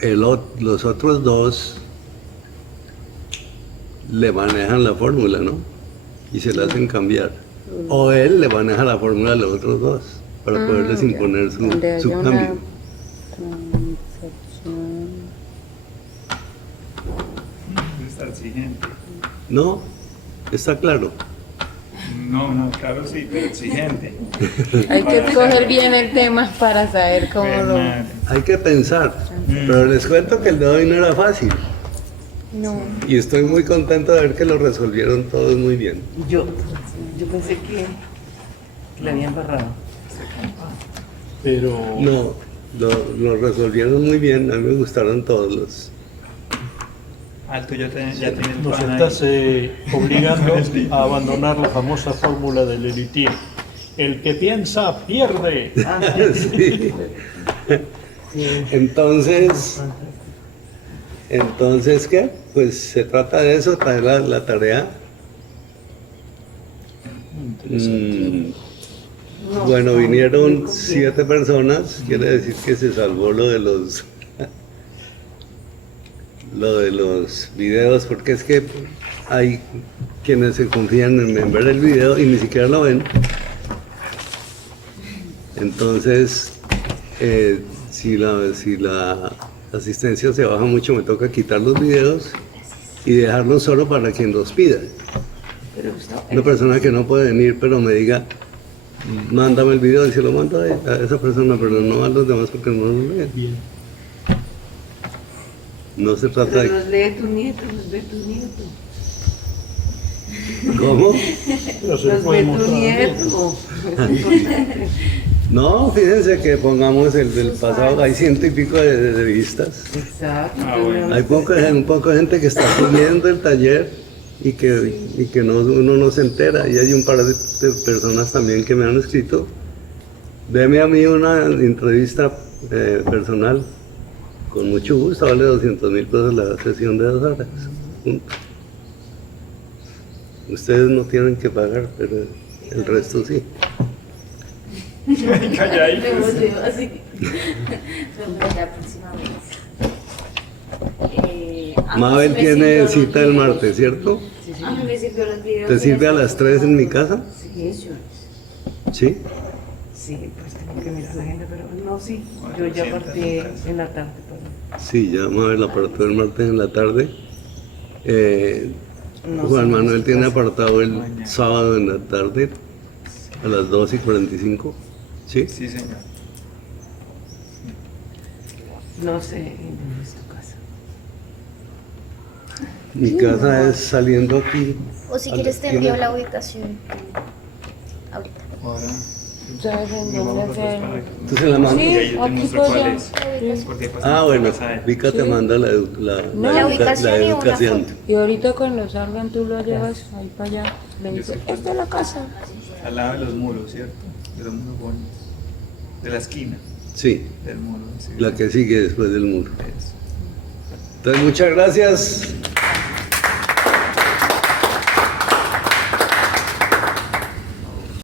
los otros dos le manejan la fórmula, ¿no? Y se la hacen cambiar. O él le maneja la fórmula a los otros dos para poderles imponer su cambio. Está exigente. ¿No? ¿Está claro? No, claro sí, pero exigente. Hay que escoger bien el tema para saber cómo lo... Hay que pensar. Pero les cuento que el de hoy no era fácil. No. Y estoy muy contento de ver que lo resolvieron todos muy bien. Yo pensé que le habían barrado. Pero No, lo resolvieron muy bien. A mí me gustaron todos los... Alto, ya tienes el nos plan ahí. estás obligando a abandonar la famosa fórmula del Elitier. El que piensa, pierde. Sí. Entonces, ¿qué? Pues se trata de eso, traer la tarea. Bueno, vinieron 7 personas, quiere decir que se salvó lo de los videos, porque es que hay quienes se confían en ver el video y ni siquiera lo ven. Entonces, si la asistencia se baja mucho, me toca quitar los videos y dejarlos solo para quien los pida. Una persona que no puede venir, pero me diga, mándame el video, y se lo mando a esa persona, pero no a los demás porque no lo leen. Bien. No se trata Pero de... los lee tu nieto, los ve tu nieto. ¿Cómo? Pero se Los puede ve tu mostrar. nieto. No, fíjense que pongamos el del pasado, hay 100 y pico de vistas. Exacto. bueno. Hay un poco de gente que está siguiendo el taller y que uno no se entera. Y hay un par de personas también que me han escrito. Deme a mí una entrevista personal. Con mucho gusto, vale 200.000 pesos la sesión de 2 horas. Punto. Ustedes no tienen que pagar, pero el resto sí. Pero así. Ya próximamente. Mabel tiene cita el martes, ¿cierto? A mí me sirvió los videos. ¿Te sirve a las 3 en mi casa? Sí, ¿Sí? sí, pues tengo que mirar la agenda, pero no, sí. Yo ya partí en la tarde. Sí, ya Mabel apartó el martes en la tarde. No Juan sé, Manuel en su tiene casa. apartado el sábado en la tarde a las 2:45. ¿Sí? Sí, señor. No sé en dónde es tu casa. Mi casa es saliendo aquí. O si quieres te envío la ubicación ahorita. Ahora. ¿Sabes en dónde hacer? ¿Tú se la mandas? Sí, Y ahí yo te aquí muestro pues cuál ya. es. Porque pasamos Ah, por bueno, casa de él. Vika te Sí. manda la ubicación y una educación. foto. Y ahorita cuando salgan tú lo llevas ahí para allá. Le dices, esta es la casa. Al lado de los muros, ¿cierto? De los muros bonitos. De la esquina Sí, del muro. Sí. la que sigue después del muro. Eso. Entonces, muchas gracias.